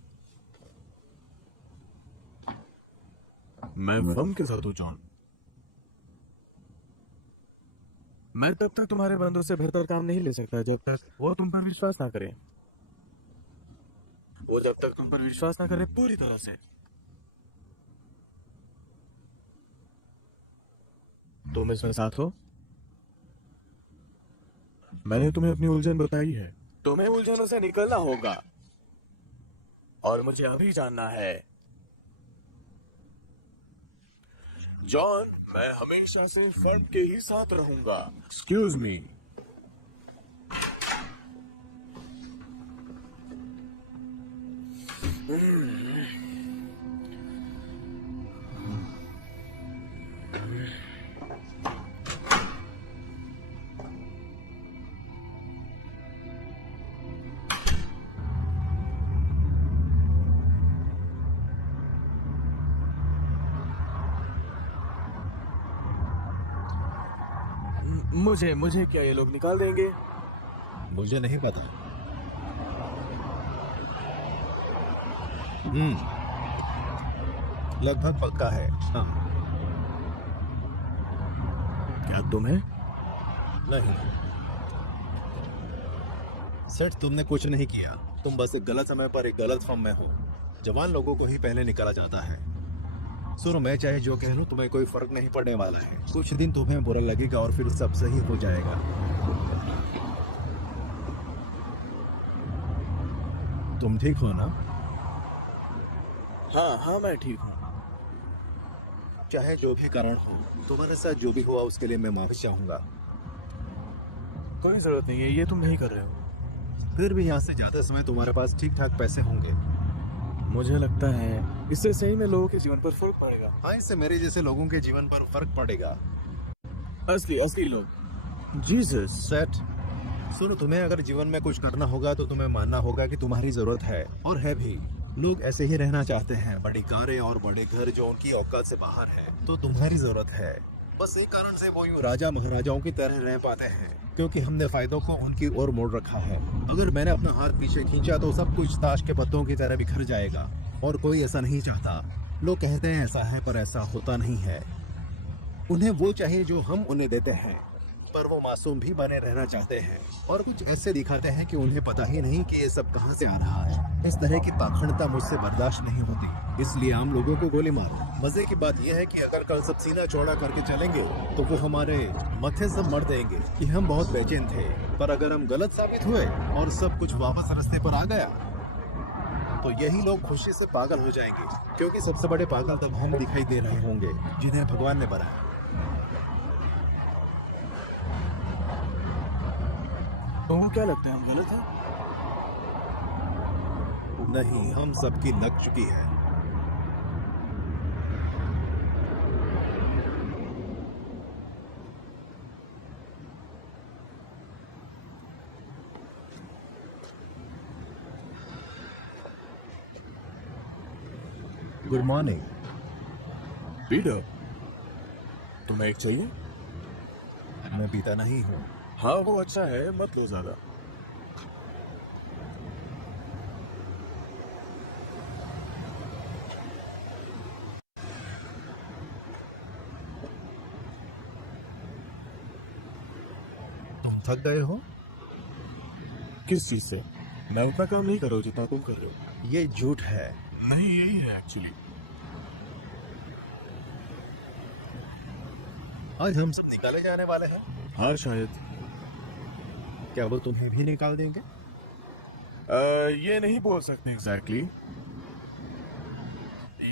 मैं फर्म के साथ हूं जॉन। मैं तब तक तुम्हारे बंदों से बेहतर काम नहीं ले सकता जब तक वो तुम पर विश्वास ना करे। वो जब तक तुम पर विश्वास ना करे पूरी तरह से। तुम इसमें साथ हो। मैंने तुम्हें अपनी उलझन बताई है। तुम्हें उलझनों से निकलना होगा और मुझे अभी जानना है। जॉन, मैं हमेशा से फंड के ही साथ रहूंगा। Excuse me. मुझे क्या ये लोग निकाल देंगे? मुझे नहीं पता। लगभग पक्का है। हाँ। क्या तुम्हें? नहीं सेठ, तुमने कुछ नहीं किया। तुम बस एक गलत समय पर एक गलत फॉर्म में हो। जवान लोगों को ही पहले निकाला जाता है। सुनो, मैं चाहे जो कह लूं, तुम्हें कोई फर्क नहीं पड़ने वाला है। कुछ दिन तुम्हें बुरा लगेगा और फिर सब सही हो जाएगा। तुम ठीक हो ना? हाँ, मैं ठीक हूँ। चाहे जो भी कारण हो, तुम्हारे साथ जो भी हुआ उसके लिए मैं माफी चाहूंगा। कोई जरूरत नहीं है, ये तुम नहीं कर रहे हो। फिर भी यहाँ से जाते समय तुम्हारे पास ठीक ठाक पैसे होंगे। मुझे लगता है इससे सही में लोगों के जीवन पर फर्क पड़ेगा। हाँ, इससे मेरे जैसे लोगों के जीवन पर फर्क पड़ेगा। असली लोग। जीसस। सेट, सुनो, तुम्हें अगर जीवन में कुछ करना होगा तो तुम्हें मानना होगा कि तुम्हारी जरूरत है, और है भी। लोग ऐसे ही रहना चाहते हैं, बड़ी कारें और बड़े घर जो उनकी औकात से बाहर है। तो तुम्हारी जरूरत है। बस एक कारण से वो यूं राजा महाराजाओं की तरह रह पाते हैं, क्योंकि हमने फायदों को उनकी ओर मोड़ रखा है। अगर मैंने अपना हाथ पीछे खींचा तो सब कुछ ताश के पत्तों की तरह बिखर जाएगा, और कोई ऐसा नहीं चाहता। लोग कहते हैं ऐसा है, पर ऐसा होता नहीं है। उन्हें वो चाहिए जो हम उन्हें देते हैं, पर वो मासूम भी बने रहना चाहते हैं, और कुछ ऐसे दिखाते हैं कि उन्हें पता ही नहीं कि ये सब कहां से आ रहा है। इस तरह की पाखंडता मुझसे बर्दाश्त नहीं होती, इसलिए आम लोगों को गोली मारो। मजे की बात यह है कि अगर कल सब सीना चौड़ा करके चलेंगे तो वो हमारे मत्थे सब मर देंगे कि हम बहुत बेचैन थे। पर अगर हम गलत साबित हुए और सब कुछ वापस रास्ते पर आ गया, तो यही लोग खुशी से पागल हो जाएंगे, क्योंकि सबसे बड़े पागल तब हम दिखाई दे रहे होंगे जिन्हें भगवान ने बनाया। तुमको क्या लगता है हम गलत हैं? नहीं, हम सबकी लग चुकी है। Good morning. पीटर, तुम्हें एक चाहिए? मैं पीता नहीं हूँ। हाँ, वो अच्छा है, मत लो ज्यादा। तुम थक गए हो? किस चीज से? मैं उतना काम नहीं कर रहा हूँ जितना तुम कर रहे हो। ये झूठ है। नहीं, यही है एक्चुअली। आज हम सब निकाले जाने वाले हैं। हाँ, शायद। क्या वो तुम्हें भी निकाल देंगे? ये नहीं बोल सकते एग्जैक्टली।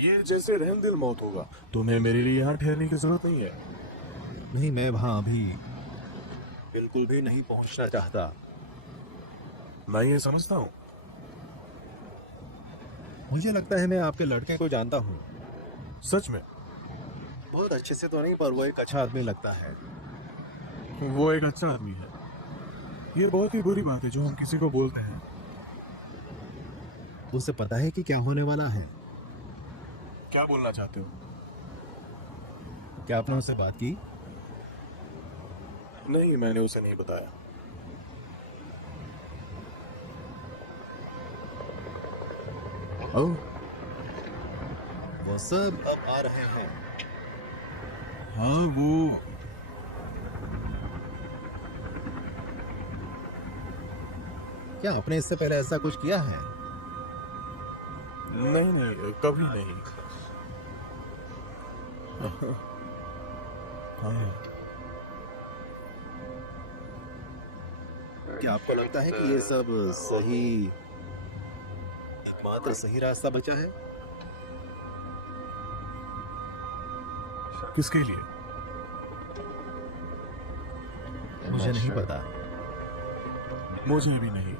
ये जैसे रहम दिल मौत होगा। तुम्हें मेरे लिए यहाँ ठहरने की जरूरत नहीं है। नहीं, मैं वहां अभी बिल्कुल भी नहीं पहुंचना चाहता। मैं ये समझता हूँ। मुझे लगता है मैं आपके लड़के को जानता हूँ। सच में? बहुत अच्छे से तो नहीं, पर वो एक अच्छा आदमी लगता है। वो एक अच्छा आदमी है। ये बहुत ही बुरी बात है जो हम किसी को बोलते हैं। उसे पता है कि क्या होने वाला है। क्या बोलना चाहते हो? क्या आपने उससे बात की? नहीं, मैंने उसे नहीं बताया। ओह, वो सब अब आ रहे हैं। हाँ, वो क्या आपने इससे पहले ऐसा कुछ किया है? नहीं, कभी नहीं। हाँ। क्या आपको लगता है कि ये सब सही, एकमात्र सही रास्ता बचा है? किसके लिए? मुझे नहीं पता। मुझे भी नहीं।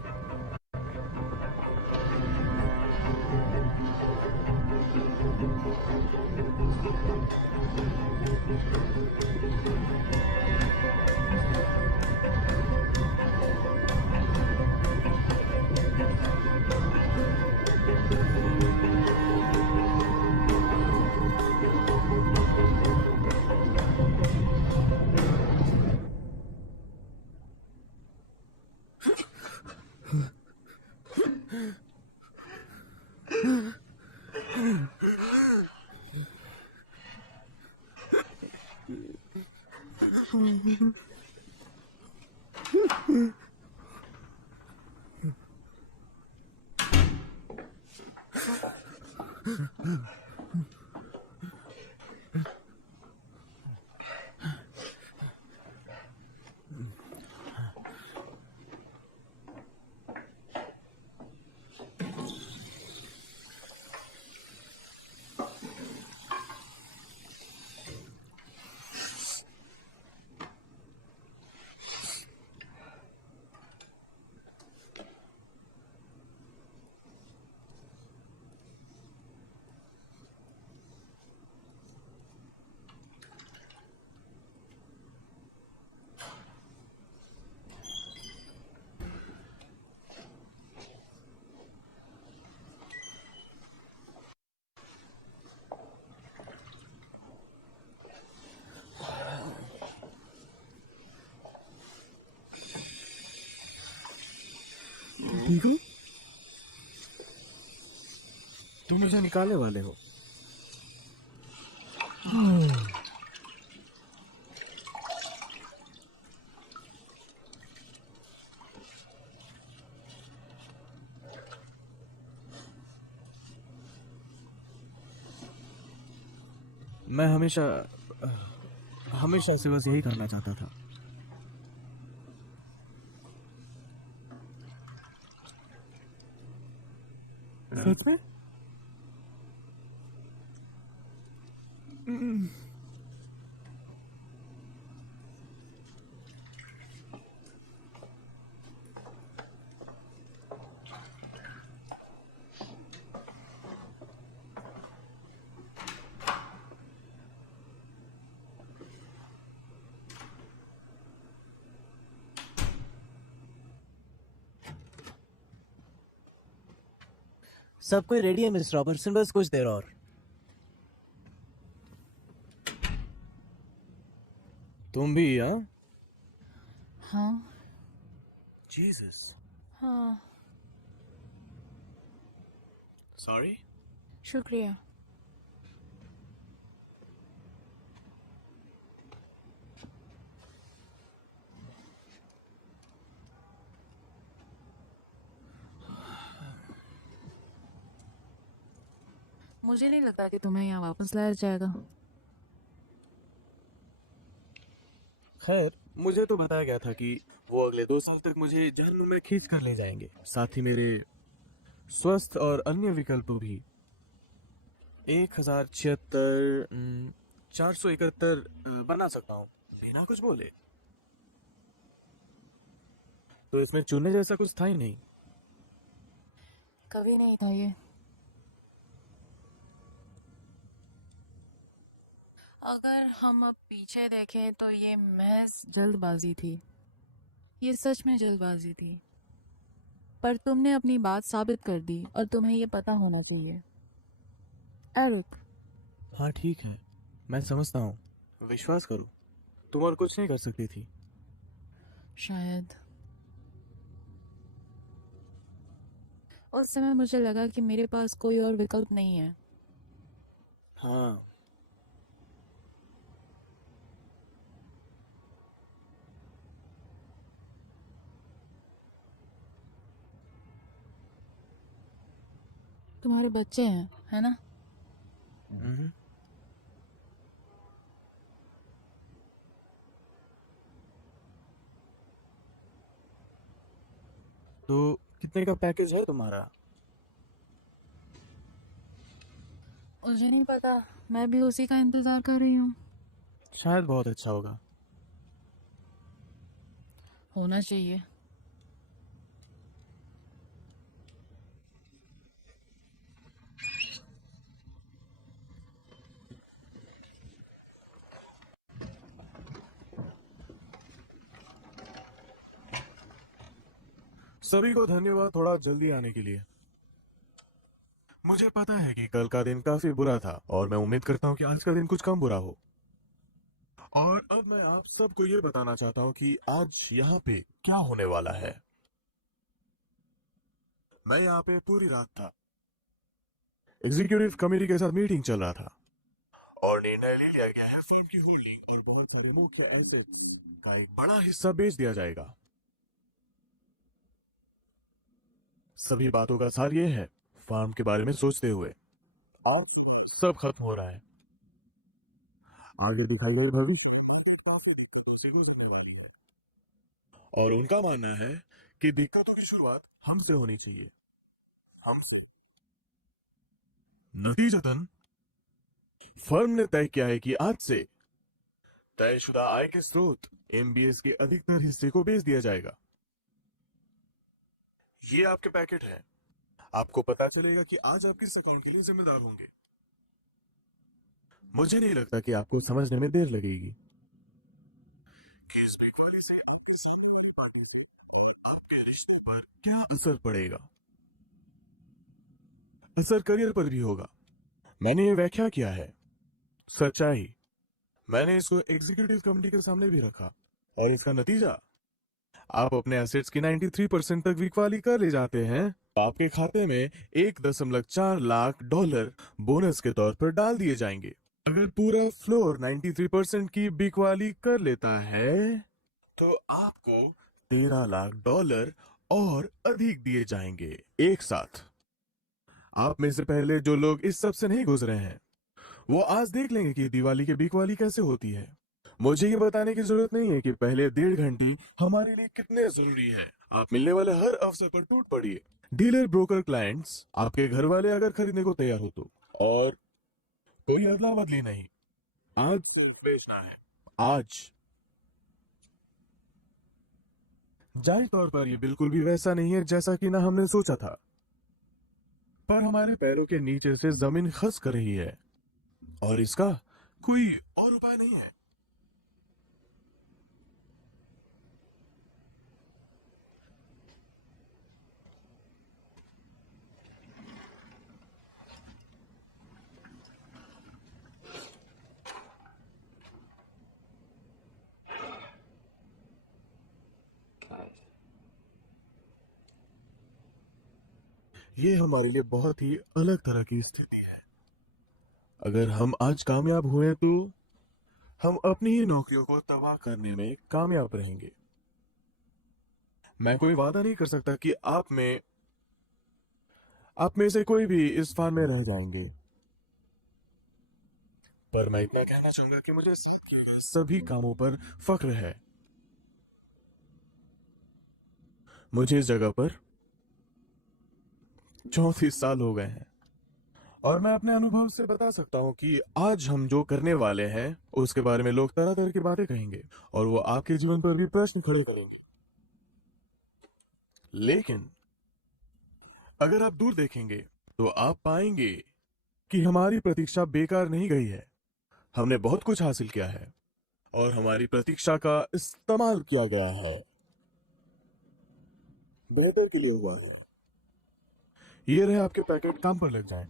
ठीक हो? तुम मुझे निकालने वाले हो? मैं हमेशा हमेशा से बस यही करना चाहता था। सच में? सब कोई रेडी है मिस रॉबर्टसन, बस कुछ देर और। तुम भी? हाँ। हाँ जीसस। हाँ, सॉरी। शुक्रिया। मुझे नहीं लगता कि तुम्हें यहाँ वापस लाया जाएगा। खैर, मुझे तो बताया गया था कि वो अगले 2 साल तक मुझे जहन्नुम में खींच कर ले जाएंगे, साथ ही मेरे स्वस्थ और अन्य विकल्पों भी। 1076 471 बना सकता हूँ बिना कुछ बोले। तो इसमें चुनने जैसा कुछ था ही नहीं। कभी नहीं था ये। अगर हम अब पीछे देखें तो ये महज जल्दबाजी थी। ये सच में जल्दबाजी थी। पर तुमने अपनी बात साबित कर दी और तुम्हें ये पता होना चाहिए एरिक। हाँ ठीक है, मैं समझता हूँ। विश्वास करो, तुम और कुछ नहीं कर सकती थी। शायद उस समय मुझे लगा कि मेरे पास कोई और विकल्प नहीं है। हाँ, तुम्हारे बच्चे हैं, है ना? तो कितने का पैकेज है तुम्हारा? मुझे नहीं पता, मैं भी उसी का इंतजार कर रही हूँ। शायद बहुत अच्छा होगा। होना चाहिए। सभी को धन्यवाद थोड़ा जल्दी आने के लिए। मुझे पता है कि कल का दिन काफी बुरा था और मैं उम्मीद करता हूँ कि आज का दिन कुछ कम बुरा हो। और अब मैं आप सबको ये बताना चाहता हूँ कि आज यहाँ पे क्या होने वाला है। मैं यहाँ पे पूरी रात था। एग्जीक्यूटिव कमेटी के साथ मीटिंग चल रहा था और निर्णय ले लिया गया है फर्म की होल्डिंग और बहुत सारे मुख्य एसेट का एक बड़ा हिस्सा बेच दिया जाएगा। सभी बातों का सार ये है, फार्म के बारे में सोचते हुए आज सब खत्म हो रहा है। आगे दिखाई गई भविष्य काफी दिक्कतों से गुजरने वाली है और उनका मानना है कि दिक्कतों की शुरुआत हमसे होनी चाहिए, हमसे। नतीजतन फर्म ने तय किया है कि आज से तयशुदा आय के स्रोत एमबीएस के अधिकतर हिस्से को बेच दिया जाएगा। ये आपके पैकेट है। आपको पता चलेगा कि आज आप किस अकाउंट के लिए जिम्मेदार होंगे। मुझे नहीं लगता कि आपको समझने में देर लगेगी कि इस बिकवाली से आपके रिश्तों पर क्या असर पड़ेगा। असर करियर पर भी होगा। मैंने ये व्याख्या किया है, सच्चाई। मैंने इसको एग्जीक्यूटिव कमेटी के सामने भी रखा और इसका नतीजा, आप अपने एसेट्स की 93% तक बिकवाली कर ले जाते हैं, आपके खाते में $1.4 लाख बोनस के तौर पर डाल दिए जाएंगे। अगर पूरा फ्लोर 93% की बिकवाली कर लेता है तो आपको $13 लाख और अधिक दिए जाएंगे एक साथ। आप में से पहले जो लोग इस सब से नहीं गुजरे हैं वो आज देख लेंगे कि दिवाली की बिकवाली कैसे होती है। मुझे ये बताने की जरूरत नहीं है कि पहले 1.5 घंटे हमारे लिए कितने जरूरी है। आप मिलने वाले हर अवसर पर टूट पड़िए। डीलर, ब्रोकर, क्लाइंट्स, आपके घर वाले अगर खरीदने को तैयार हो तो, और कोई अदला बदली नहीं। आज सिर्फ बेचना है, आज। जाहिर तौर पर ये बिल्कुल भी वैसा नहीं है जैसा कि ना हमने सोचा था, पर हमारे पैरों के नीचे से जमीन खस कर रही है और इसका कोई और उपाय नहीं है। ये हमारे लिए बहुत ही अलग तरह की स्थिति है। अगर हम आज कामयाब हुए तो हम अपनी ही नौकरियों को तबाह करने में कामयाब रहेंगे। मैं कोई वादा नहीं कर सकता कि आप में से कोई भी इस फार्म में रह जाएंगे, पर मैं इतना कहना चाहूंगा कि मुझे सभी कामों पर फख्र है। मुझे इस जगह पर 34 साल हो गए हैं और मैं अपने अनुभव से बता सकता हूं कि आज हम जो करने वाले हैं उसके बारे में लोग तरह तरह की बातें कहेंगे और वो आपके जीवन पर भी प्रश्न खड़े करेंगे। लेकिन अगर आप दूर देखेंगे तो आप पाएंगे कि हमारी प्रतीक्षा बेकार नहीं गई है। हमने बहुत कुछ हासिल किया है और हमारी प्रतीक्षा का इस्तेमाल किया गया है। बेहतर के लिए हुआ है। ये रहे आपके पैकेट, काम पर लग जाएं।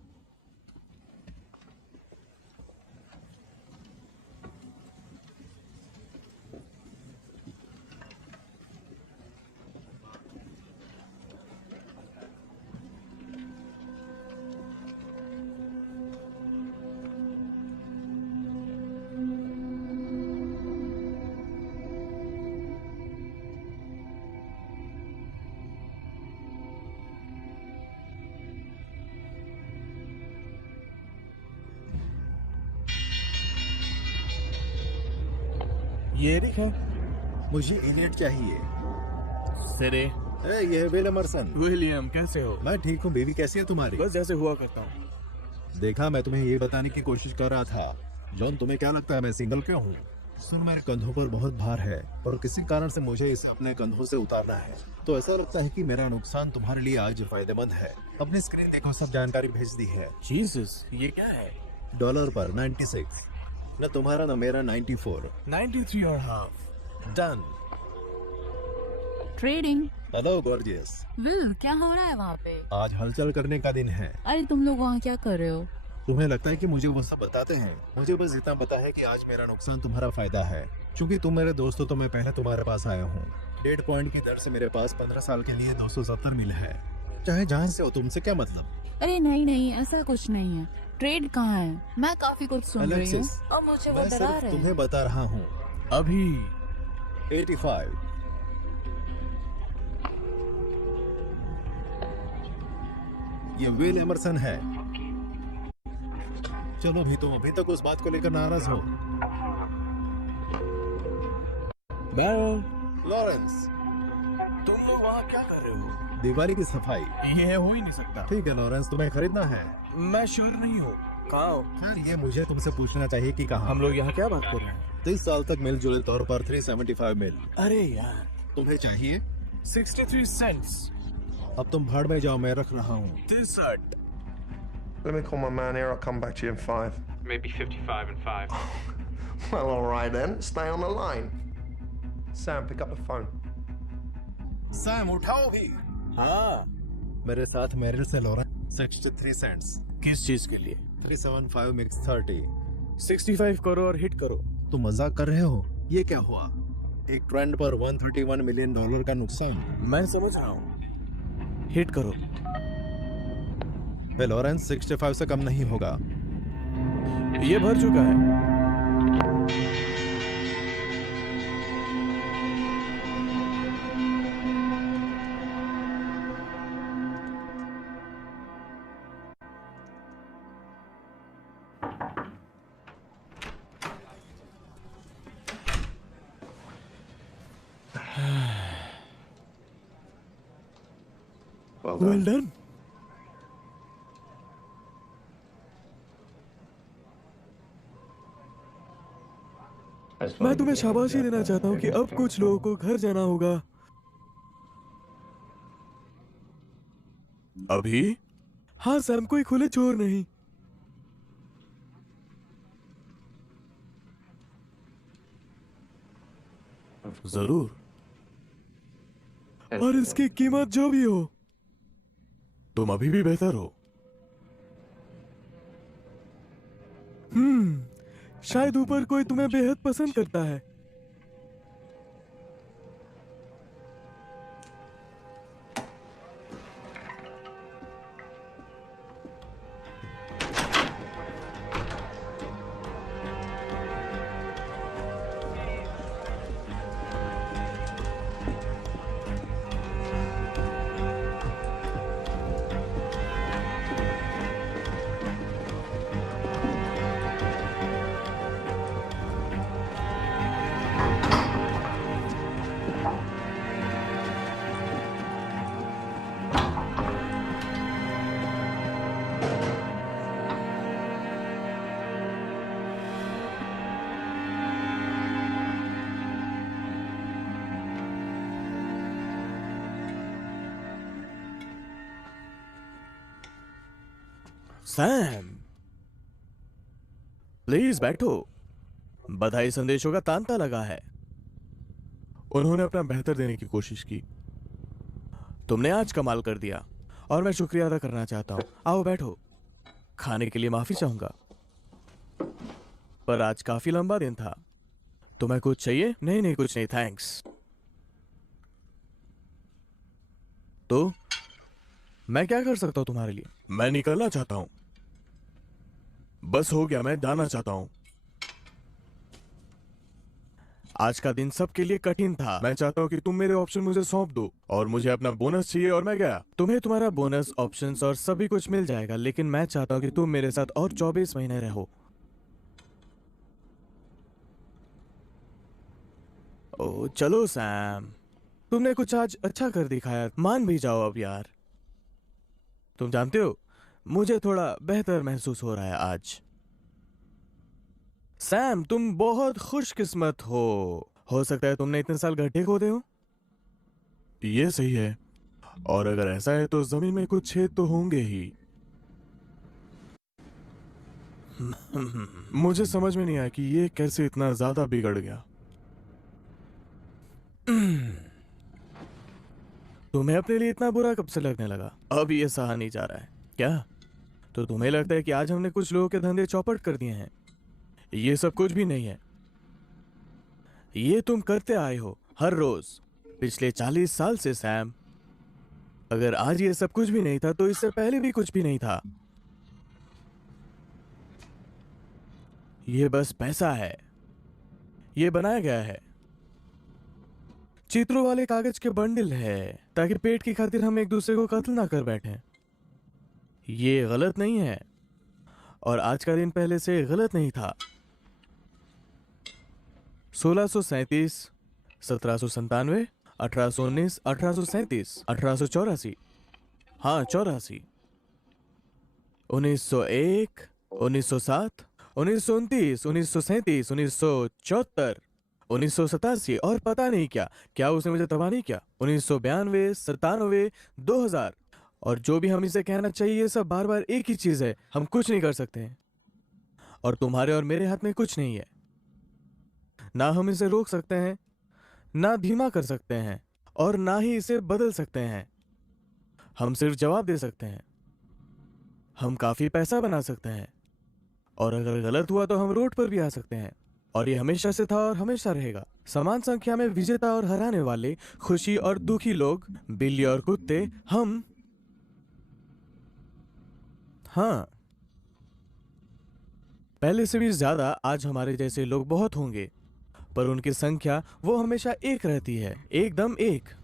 ये एरिक है, मुझे इलियट चाहिए। सिरे ये है विल एमरसन। विलियम, कैसे हो? मैं ठीक हूँ। बीवी कैसी है तुम्हारी? बस जैसे हुआ करता हूँ। देखा, मैं तुम्हें ये बताने की कोशिश कर रहा था। जॉन, तुम्हें क्या लगता है मैं सिंगल क्यों हूँ? सुन, मेरे कंधों पर बहुत भार है और किसी कारण से मुझे इसे अपने कंधों से उतारना है। तो ऐसा लगता है कि मेरा नुकसान तुम्हारे लिए आज फायदेमंद है। अपनी स्क्रीन देखो, सब जानकारी भेज दी है। जीसस, ये क्या है? डॉलर पर 96, न तुम्हारा न मेरा 94, 93 और half. Done. Trading. Hello gorgeous. Will, क्या हो रहा है वहाँ पे? आज हलचल करने का दिन है। अरे तुम लोग वहाँ क्या कर रहे हो? तुम्हें लगता है कि मुझे वो सब बताते हैं? मुझे बस इतना पता है कि आज मेरा नुकसान तुम्हारा फायदा है। क्योंकि तुम मेरे दोस्त हो तो मैं पहले तुम्हारे पास आया हूँ। 1.5 पॉइंट की दर से मेरे पास 15 साल के लिए 270 मिल है। चाहे जहाँ से हो, तुमसे क्या मतलब? अरे नहीं नहीं, ऐसा कुछ नहीं है। ट्रेड कहाँ है? मैं काफी कुछ सुन रही हूँ अलेक्सिस, और मुझे वो मैं डरा सिर्फ रहे तुम्हें हैं। बता रहा हूँ। अभी 85। ये विल एमरसन है। चलो भी, तुम अभी तक उस बात को लेकर नाराज हो। बैरल, लॉरेंस, तुम लोग वहाँ क्या कर रहे हो? दीवारी की सफाई। ये हो ही नहीं सकता। ठीक है लॉरेंस, तुम्हें खरीदना है? मैं श्योर नहीं हूँ। कहाँ हो? खैर, ये मुझे तुमसे पूछना चाहिए कि कहाँ। हम लोग यहाँ क्या बात कर रहे हैं? 30 साल तक मिलजुले तौर पर 375 मिल। अरे यार, तुम्हें चाहिए? 63 सेंट्स। अब तुम भाड़ में जाओ, मैं रख रहा हूँ। 63। Let me call my man here. I'll come back to you in 5. Maybe 55 and 5. Well, all right then. Stay on the line. Sam, pick up the phone. Sam, उठाओ भी। हाँ, मेरे साथ मेरिल से लॉरेंस 63 सेंट्स। किस चीज के लिए? 375 मिक्स 30। 65 करो और हिट करो। तुम मजाक कर रहे हो? ये क्या हुआ? एक ट्रेंड पर 131 मिलियन डॉलर का नुकसान। मैं समझ रहा हूँ। हिट करो। वे लॉरेंस 65 से कम नहीं होगा। ये भर चुका है। Well Well done. done. मैं तुम्हें शाबाशी देना चाहता हूँ कि अब कुछ लोगों को घर जाना होगा। अभी? हाँ सैम, कोई खुले चोर नहीं। जरूर। और इसकी कीमत जो भी हो, तुम अभी भी बेहतर हो। शायद ऊपर कोई तुम्हें बेहद पसंद करता है। सैम, प्लीज बैठो। बधाई संदेशों का तांता लगा है। उन्होंने अपना बेहतर देने की कोशिश की। तुमने आज कमाल कर दिया और मैं शुक्रिया अदा करना चाहता हूं। आओ बैठो। खाने के लिए माफी चाहूंगा, पर आज काफी लंबा दिन था। तुम्हें कुछ चाहिए? नहीं नहीं, कुछ नहीं, थैंक्स। तो मैं क्या कर सकता हूं तुम्हारे लिए? मैं निकलना चाहता हूं। बस हो गया, मैं जाना चाहता हूं। आज का दिन सबके लिए कठिन था। मैं चाहता हूं कि तुम मेरे ऑप्शन मुझे सौंप दो, और मुझे अपना बोनस चाहिए और मैं गया। तुम्हें तुम्हारा बोनस, ऑप्शंस और सभी कुछ मिल जाएगा, लेकिन मैं चाहता हूं कि तुम मेरे साथ और 24 महीने रहो। ओ चलो सैम। तुमने कुछ आज अच्छा कर दिखाया, मान भी जाओ अब यार। तुम जानते हो, मुझे थोड़ा बेहतर महसूस हो रहा है आज। सैम, तुम बहुत खुशकिस्मत हो सकता है तुमने इतने साल गड्ढे खोदे हो। ये सही है, और अगर ऐसा है तो जमीन में कुछ छेद तो होंगे ही। मुझे समझ में नहीं आया कि ये कैसे इतना ज्यादा बिगड़ गया। तुम्हें अपने लिए इतना बुरा कब से लगने लगा? अब ये सहा नहीं जा रहा है क्या? तो तुम्हें लगता है कि आज हमने कुछ लोगों के धंधे चौपट कर दिए हैं? ये सब कुछ भी नहीं है। ये तुम करते आए हो हर रोज पिछले 40 साल से सैम। अगर आज ये सब कुछ भी नहीं था तो इससे पहले भी कुछ भी नहीं था। ये बस पैसा है, ये बनाया गया है, चित्रों वाले कागज के बंडल है, ताकि पेट की खातिर हम एक दूसरे को कत्ल ना कर बैठे। ये गलत नहीं है, और आज का दिन पहले से गलत नहीं था। 1637, 1797, 1819, 1837, 1884, हाँ 84, 1901, 1907, 1929, 1937, 1974, 1987 और पता नहीं क्या क्या उसने मुझे तबाह नहीं किया। 1992, 97, 2000 और जो भी हम इसे कहना चाहिए, ये सब बार बार एक ही चीज है, हम कुछ नहीं कर सकते हैं। और तुम्हारे और मेरे हाथ में कुछ नहीं है। ना हम इसे रोक सकते हैं, ना धीमा कर सकते हैं, और ना ही इसे बदल सकते हैं। हम सिर्फ जवाब दे सकते हैं। हम काफी पैसा बना सकते हैं, और अगर गलत हुआ तो हम रोड पर भी आ सकते हैं। और ये हमेशा से था और हमेशा रहेगा। समान संख्या में विजेता और हराने वाले, खुशी और दुखी लोग, बिल्ली और कुत्ते, हम। हाँ, पहले से भी ज्यादा आज हमारे जैसे लोग बहुत होंगे, पर उनकी संख्या वो हमेशा एक रहती है, एकदम एक।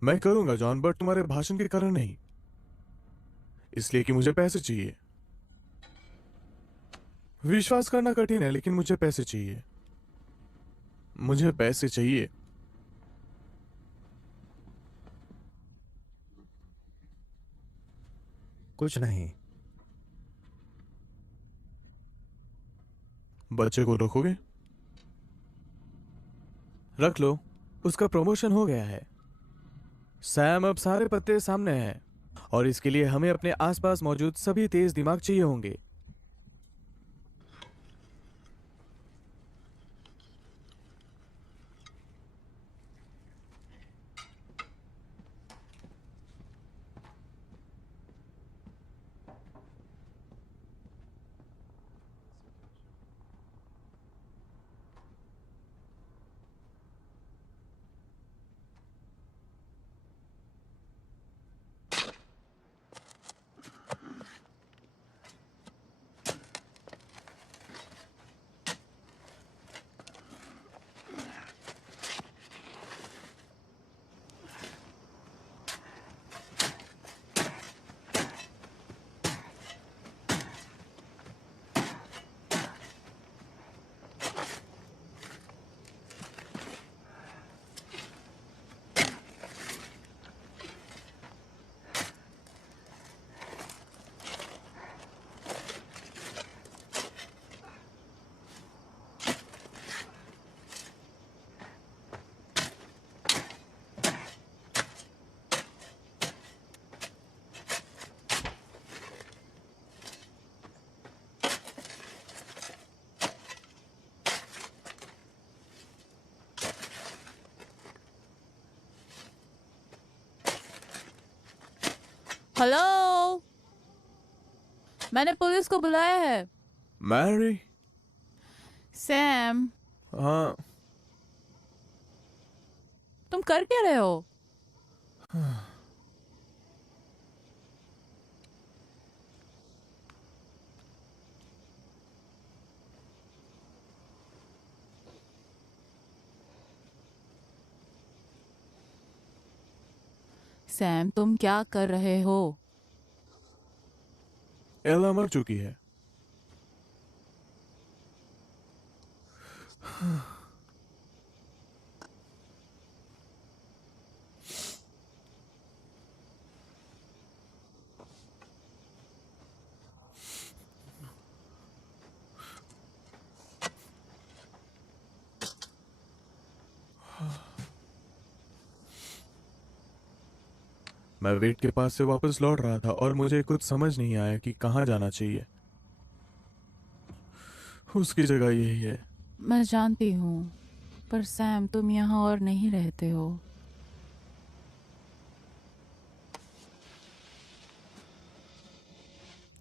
मैं करूंगा जॉन, बट तुम्हारे भाषण के कारण नहीं, इसलिए कि मुझे पैसे चाहिए। विश्वास करना कठिन है, लेकिन मुझे पैसे चाहिए। मुझे पैसे चाहिए। कुछ नहीं। बच्चे को रखोगे? रख लो, उसका प्रमोशन हो गया है। सैम, अब सारे पत्ते सामने हैं, और इसके लिए हमें अपने आसपास मौजूद सभी तेज दिमाग चाहिए होंगे। हेलो, मैंने पुलिस को बुलाया है। मैरी? सैम, हाँ। तुम कर क्या रहे हो? सैम, तुम क्या कर रहे हो? एला मर चुकी है। मैं वेट के पास से वापस लौट रहा था और मुझे कुछ समझ नहीं आया कि कहाँ जाना चाहिए। उसकी जगह यही है। मैं जानती हूँ, पर सैम तुम यहाँ और नहीं रहते हो।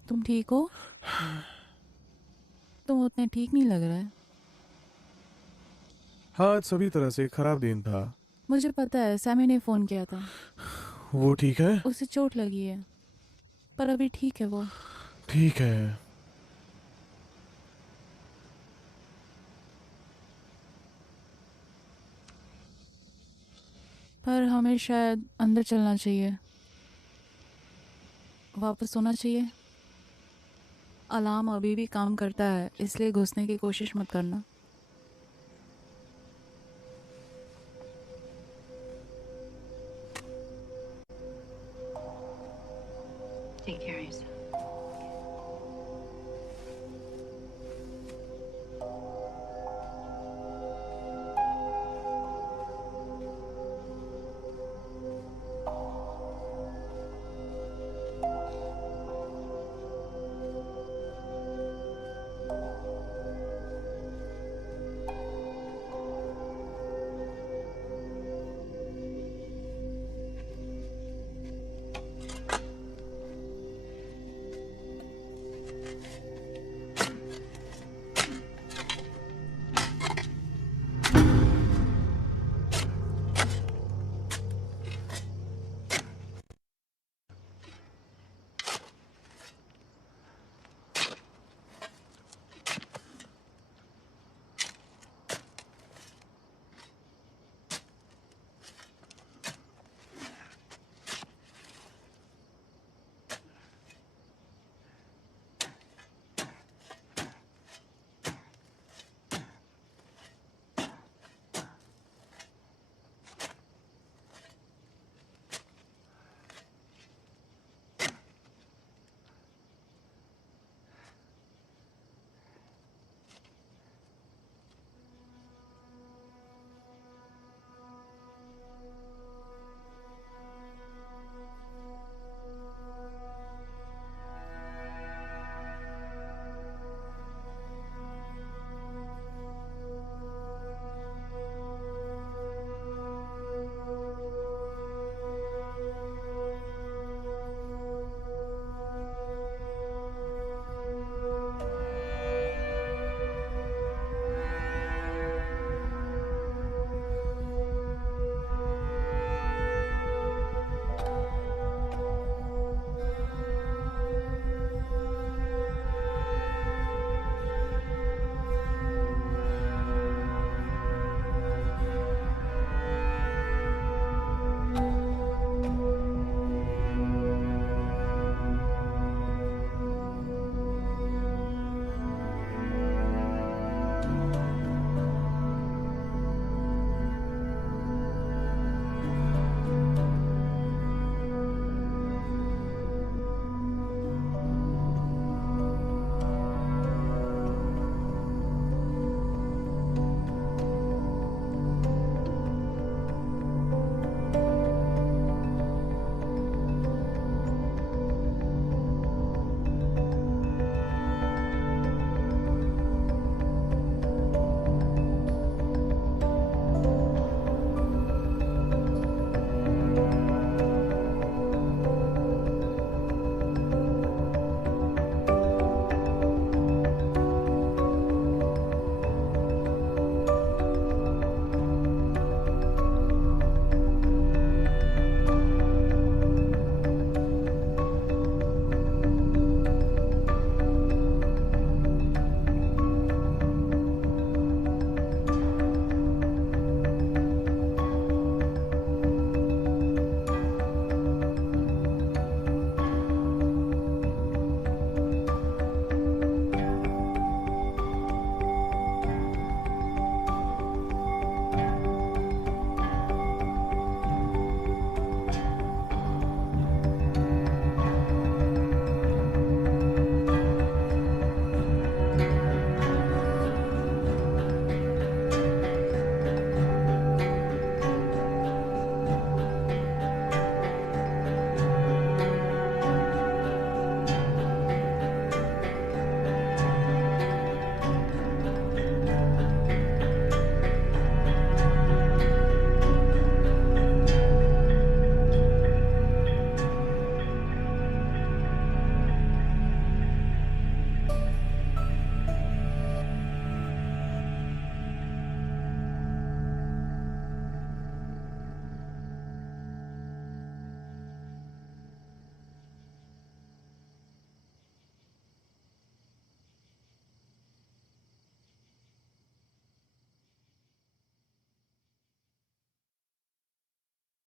तुम ठीक हो? तुम उतने ठीक नहीं लग रहे। हाँ, आज सभी तरह से एक खराब दिन था। मुझे पता है, सैमी ने फ़ोन किया था। वो ठीक है? उसे चोट लगी है, पर अभी ठीक है वो। ठीक है। पर हमें शायद अंदर चलना चाहिए, वापस सोना चाहिए। अलार्म अभी भी काम करता है, इसलिए घुसने की कोशिश मत करना। Take care of yourself.